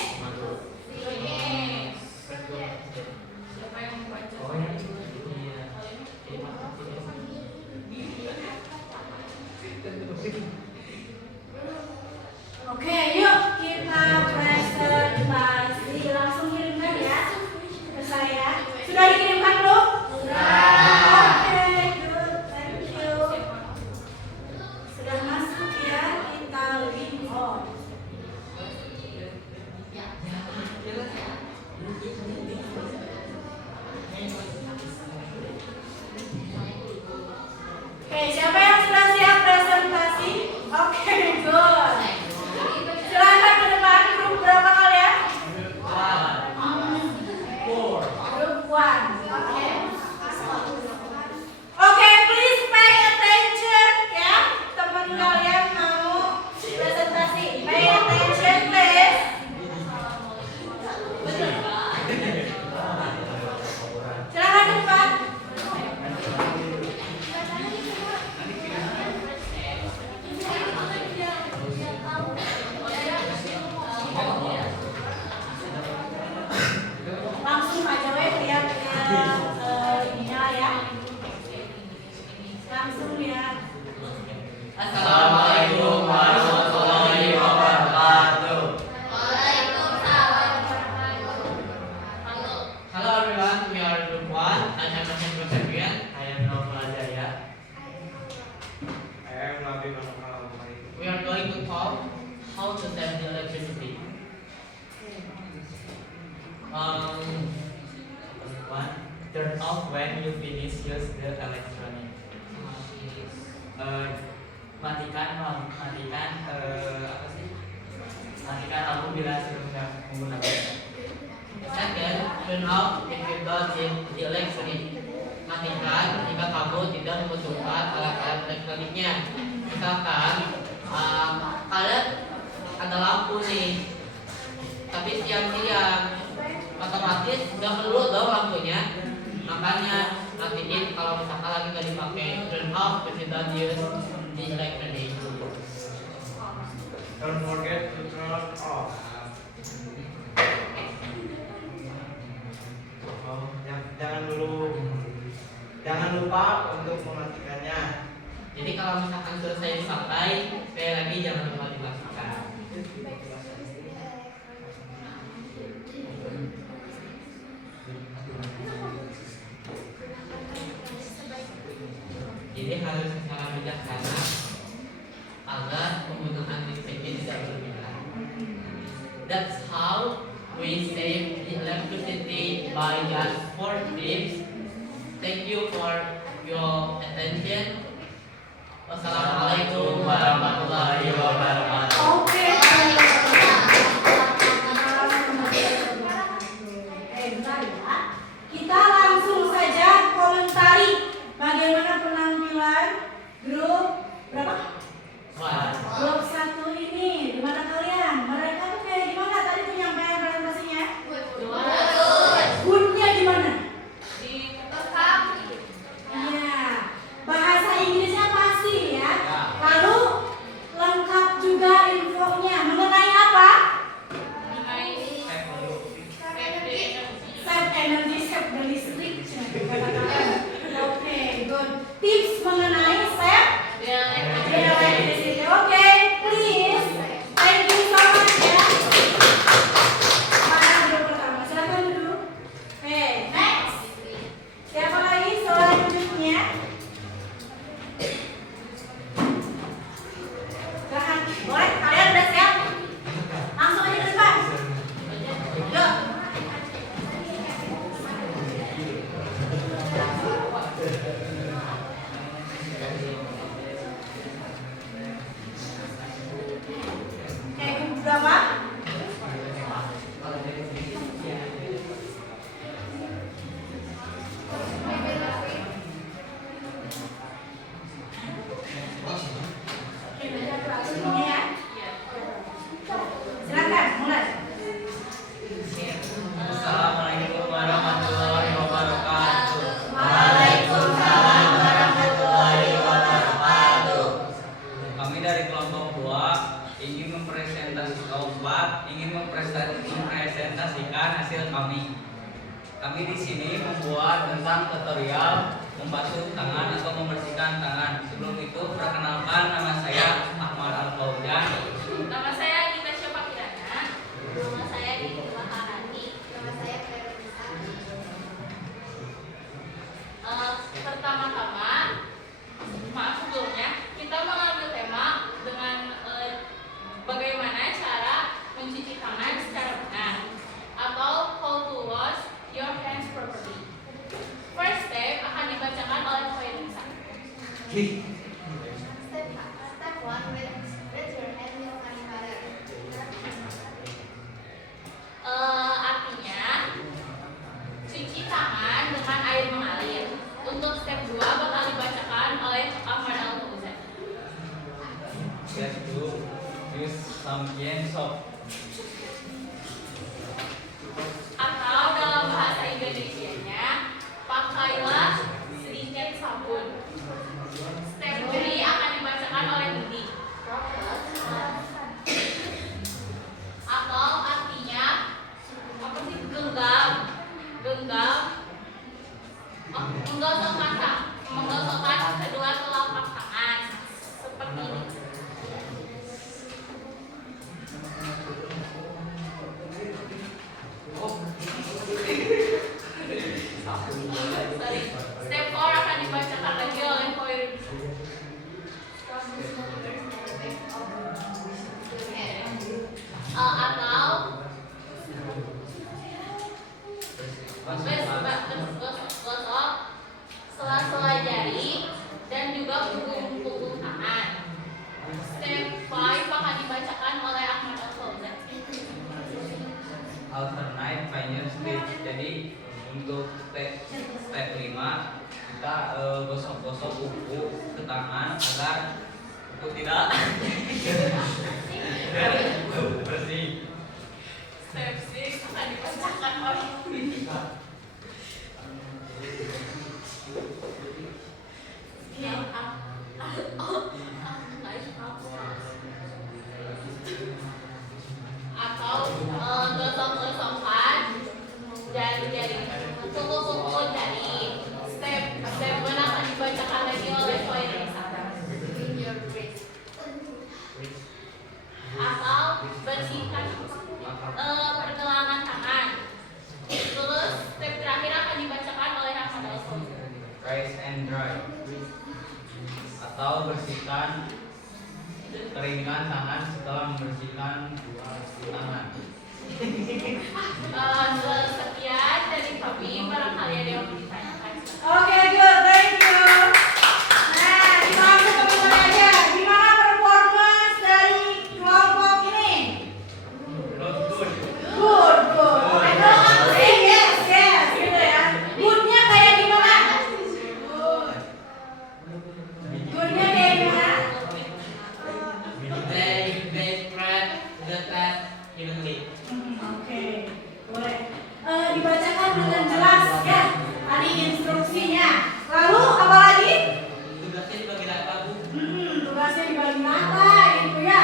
Oke, yuk kita presentasi. Langsung kirimkan ya ke saya. Sudah dikirimkan belum? Sudah. Oke, good. Thank you. Sudah masuk ya, kita link on. Oke, siapa yang sudah siap presentasi? Oke, good. Silakan ke depan. Grup berapa kalian? Grup 1. Oke. Oke, please pay attention ya. Teman kalian mau presentasi. Pay attention, please. Silakan One, turn off when you finish use the electronic. Matikan apa sih? Matikan lampu bila sudah menggunakan. Second, turn off if you don't need the electronic. Matikan jika kamu tidak membutuhkan alat-alat elektroniknya. Misalkan kalian ada lampu nih, tapi siang-siang otomatis nggak perlu dong lampunya. Makanya matiin kalau misalkan lagi nggak dipakai. Turn off if you don't use the electronic. Don't forget to turn off. Jangan lupa untuk mematikannya. Jadi kalau misalkan selesai dipakai, sekali lagi jangan lupa dimatikan. Jadi harus secara bijaksana agar penggunaan listrik tidak berlebihan. That's how we save the electricity by just 4 tips. Thank you for your attention. Wassalamualaikum warahmatullahi wabarakatuh. Oke. Bentar ya. Kita langsung saja komentari bagaimana penampilan grup berapa? Wah, Grup 1 ini. Di mana kalian? Mereka tuh kayak gimana tadi penyampaian presentasinya? Goodnya gimana? Iya. Bahasa Inggrisnya pasti ya. Lalu lengkap juga infonya mengenai apa? Save energy, save the listrik. Oke, good. Tips mengenai save the electricity. Oke, please. Thank you so much ya. Mana duduk pertama? Silakan duduk. Oke, next. Siapa lagi selanjutnya? Silahkan. Boleh, kalian udah siap? Langsung aja ke depan. Yuk. Oke, grup berapa? Oke, belajar teraturnya ya. Silakan, mulai. Assalamualaikum warahmatullahi wabarakatuh. Waalaikumsalam warahmatullahi wabarakatuh. Kami dari kelompok 2 ingin mempresentasikan hasil kami. Kami di sini membuat tentang tutorial membasuh tangan atau membersihkan tangan. Sebelum itu, perkenalkan, nama saya Ahmad Al-Fauzan. Nama saya Gita Syofa Kirana. Nama saya Dini Maharani. Nama saya Feronika. Pertama-tama, maaf sebelumnya, kita mengambil tema dengan bagaimana cara mencuci tangan secara benar atau how to wash your hands properly. First step akan dibacakan oleh Feronika. Step 1, rinse your hand with honey water. Artinya cuci tangan dengan air mengalir. Untuk step 2 bakal dibacakan oleh Ahmad Al-Fauzan. Step 2, use some hand soap. Atau dalam bahasa Indonesianya, pakailah sedikit sabun. Step 3 akan dibacakan oleh Budi. Atau artinya apa sih? Menggosokkan kedua telapak tangan seperti ini. Sorry. Step 4 akan dibacakan lagi oleh Koir. Atau alternate finger steps. Jadi untuk step 5 kita gosok-gosok kuku ke tangan agar kuku tidak bersih. Step 6 akan dibacakan oleh atau gosok-gosokkan jari-jari kuku-kuku jari. Step mana akan dibacakan lagi oleh Soirisa. Atau bersihkan pergelangan tangan. Terus step terakhir akan dibacakan oleh Ahmad Alson. Rinse and dry. Atau bersihkan keringkan tangan setelah membersihkan tangan. Sekian dari kami, barangkali ada yang mau ditanyakan. Oke, good, thank you. Nah, kita langsung ke pertanyaan aja. Gimana performance dari kelompok ini? Good. Good. Yes, gitu ya. Goodnya kayak gimana? Goodnya kayak gimana? They spread the test evenly. Oke, boleh. Dibacakan dengan jelas ya. Tadi instruksinya. Lalu apa lagi? Tugasnya dibagi rata, Bu. Tugasnya dibagi rata gitu ya.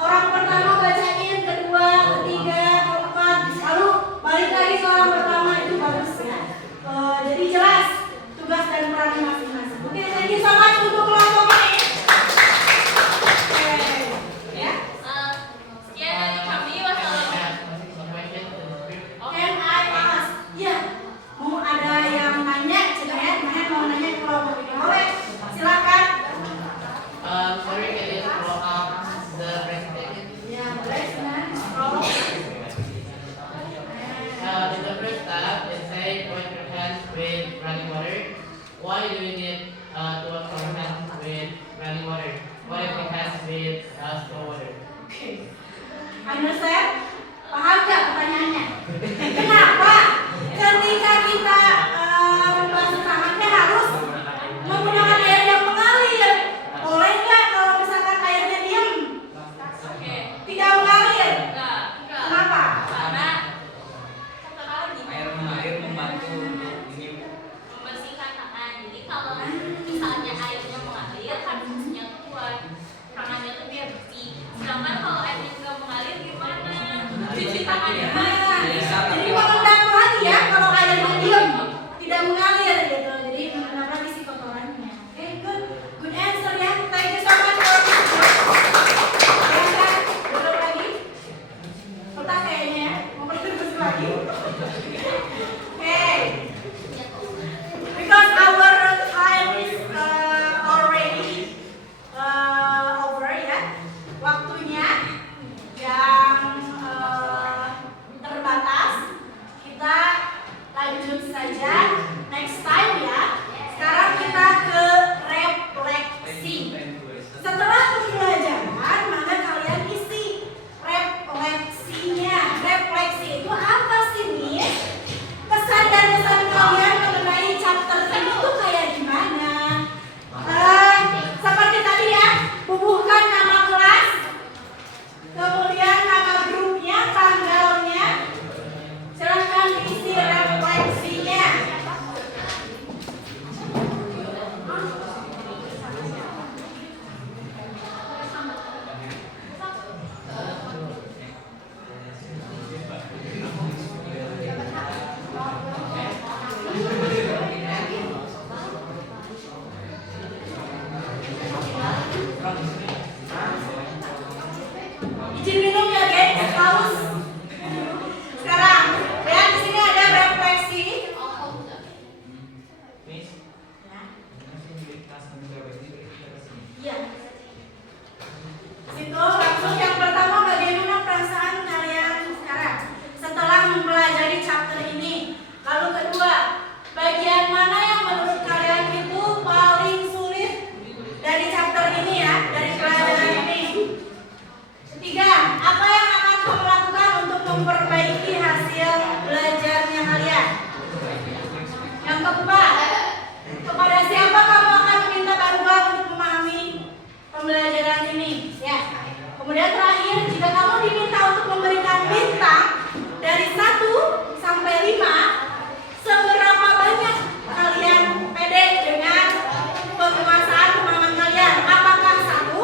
Orang pertama bacain, kedua, ketiga, keempat, lalu balik lagi ke orang pertama, itu bagus ya. Jadi jelas tugas dan peran masing-masing. Oke, thank you so much untuk kelompok ini. Oke, ya. Sekian dari kami, wassalamualaikum. Can I ask? Ya, mau ada yang nanya, coba ya, mau nanya ke kelompok ini. Boleh, silakan. Sorry, can you follow up the presentation? Ya, boleh, silakan. Scroll. In the first step, it says wash your hands with running water. Why do you need to wash your hands with running water? What if your hands with slow water? Oke. Understand? Paham nggak pertanyaannya? Kenapa ketika kita membasuh tangannya harus menggunakan air yang mengalir? Boleh nggak kalau misalkan airnya diam? Oke. Tidak mengalir? Enggak. Kenapa? Karena katakanlah gini, Air mengalir membantu untuk ini. membersihkan tangan. Jadi kalau misalnya airnya mengalir, kan fungsinya kuat. Tangannya tuh biar bersih. Sedangkan kalau airnya nggak mengalir gimana? Cuci tangannya Nah, Bisa, jadi tapi mengendap lagi ya kalau airnya diam, tidak mengalir gitu. Jadi mengendap lagi si kotorannya. Oke, good answer ya. Thank you so much for this. Silakan duduk lagi. Betah kayaknya ya. Mau berdiskusi lagi. Okay. Because our time is already over ya. Waktunya yang terbatas. Kita lanjut saja next time ya. Sekarang kita ke refleksi. Setelah pembelajaran, maka kalian isi refleksinya. Refleksi itu apa sih, Miss? memperbaiki hasil belajarnya kalian. Yang keempat, kepada siapa kamu akan meminta bantuan untuk memahami pembelajaran ini? Ya. Kemudian terakhir, jika kamu diminta untuk memberikan bintang dari 1 sampai 5, seberapa banyak kalian pede dengan penguasaan pemahaman kalian? Apakah 1?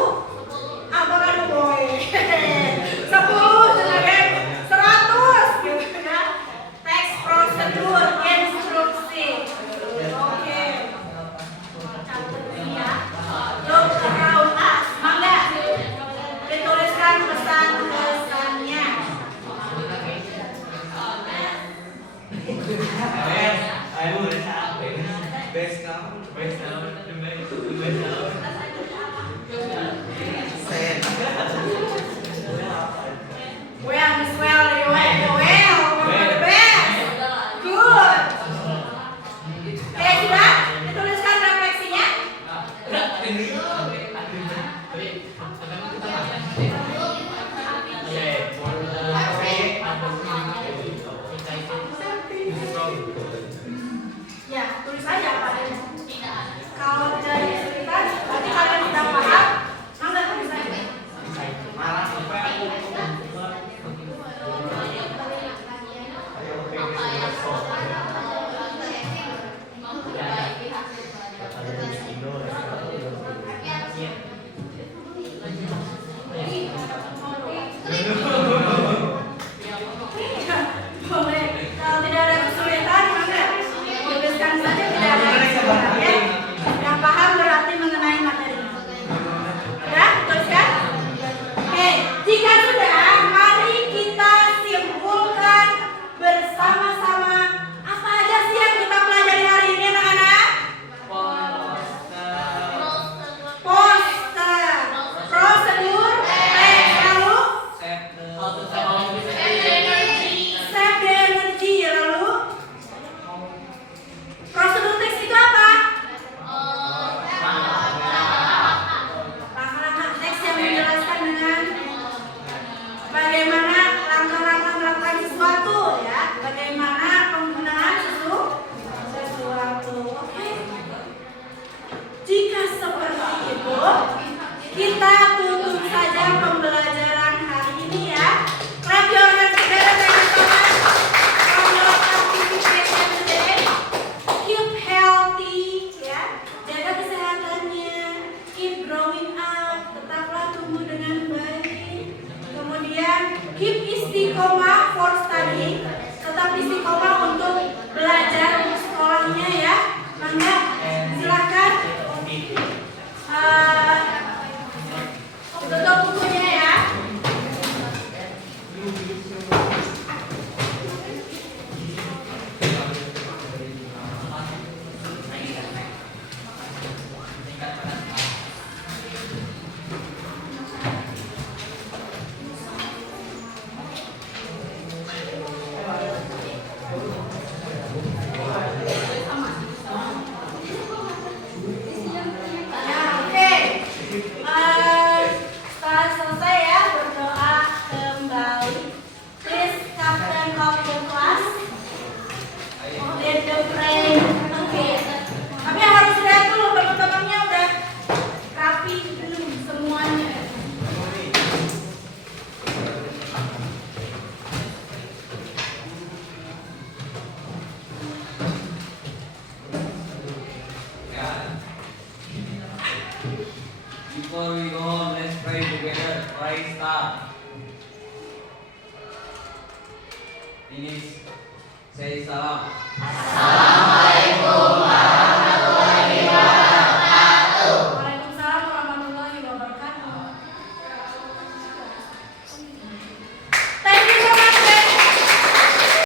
Apakah 2? 10, 100 gitu ya. Teks prosedur instruksi. Oke. Catat ini ya. Look around us. Mangga. Dituliskan pesan-pesannya. Well, Miss Well, you were the best. Good. Oke, sudah? Dituliskan refleksinya. Ya, tulis aja apa adanya. Kalau tidak dikesulitan, berarti kalian sudah paham. Mangga tulis aja. Boleh. Kalau tidak ada kesulitan, mangga tuliskan saja tidak ada kesulitan ya. Yang paham berarti mengenai materinya. Ya, tuliskan. Oke, jika sudah, mari kita simpulkan bersama-sama apa aja sih yang kita pelajari hari ini, anak-anak? Poster, prosedur, lalu save the energy, lalu prosedur teks itu apa? Langkah-langkah teks yang menjelaskan dengan bagaimana langkah-langkah melakukan sesuatu ya, bagaimana penggunaan sesuatu. Oke. Jika seperti itu, kita tutup saja pembelajaran hari ini ya. Clap your hands together, thank you so much for your participation today. Keep healthy ya, jaga kesehatannya, keep growing up, tetaplah tumbuh dengan baik. Kemudian keep istiqomah for studying, tetap istiqomah untuk belajar untuk sekolahnya ya. Mangga, silakan tutup bukunya ya. Ya, oke. Setelah selesai ya berdoa kembali. Please captain of the class. Lead the prayer. Oke. Tapi harus lihat dulu teman-temannya udah rapi belum semuanya. Before we go, let's pray together. Pray start. Finish. Say salam.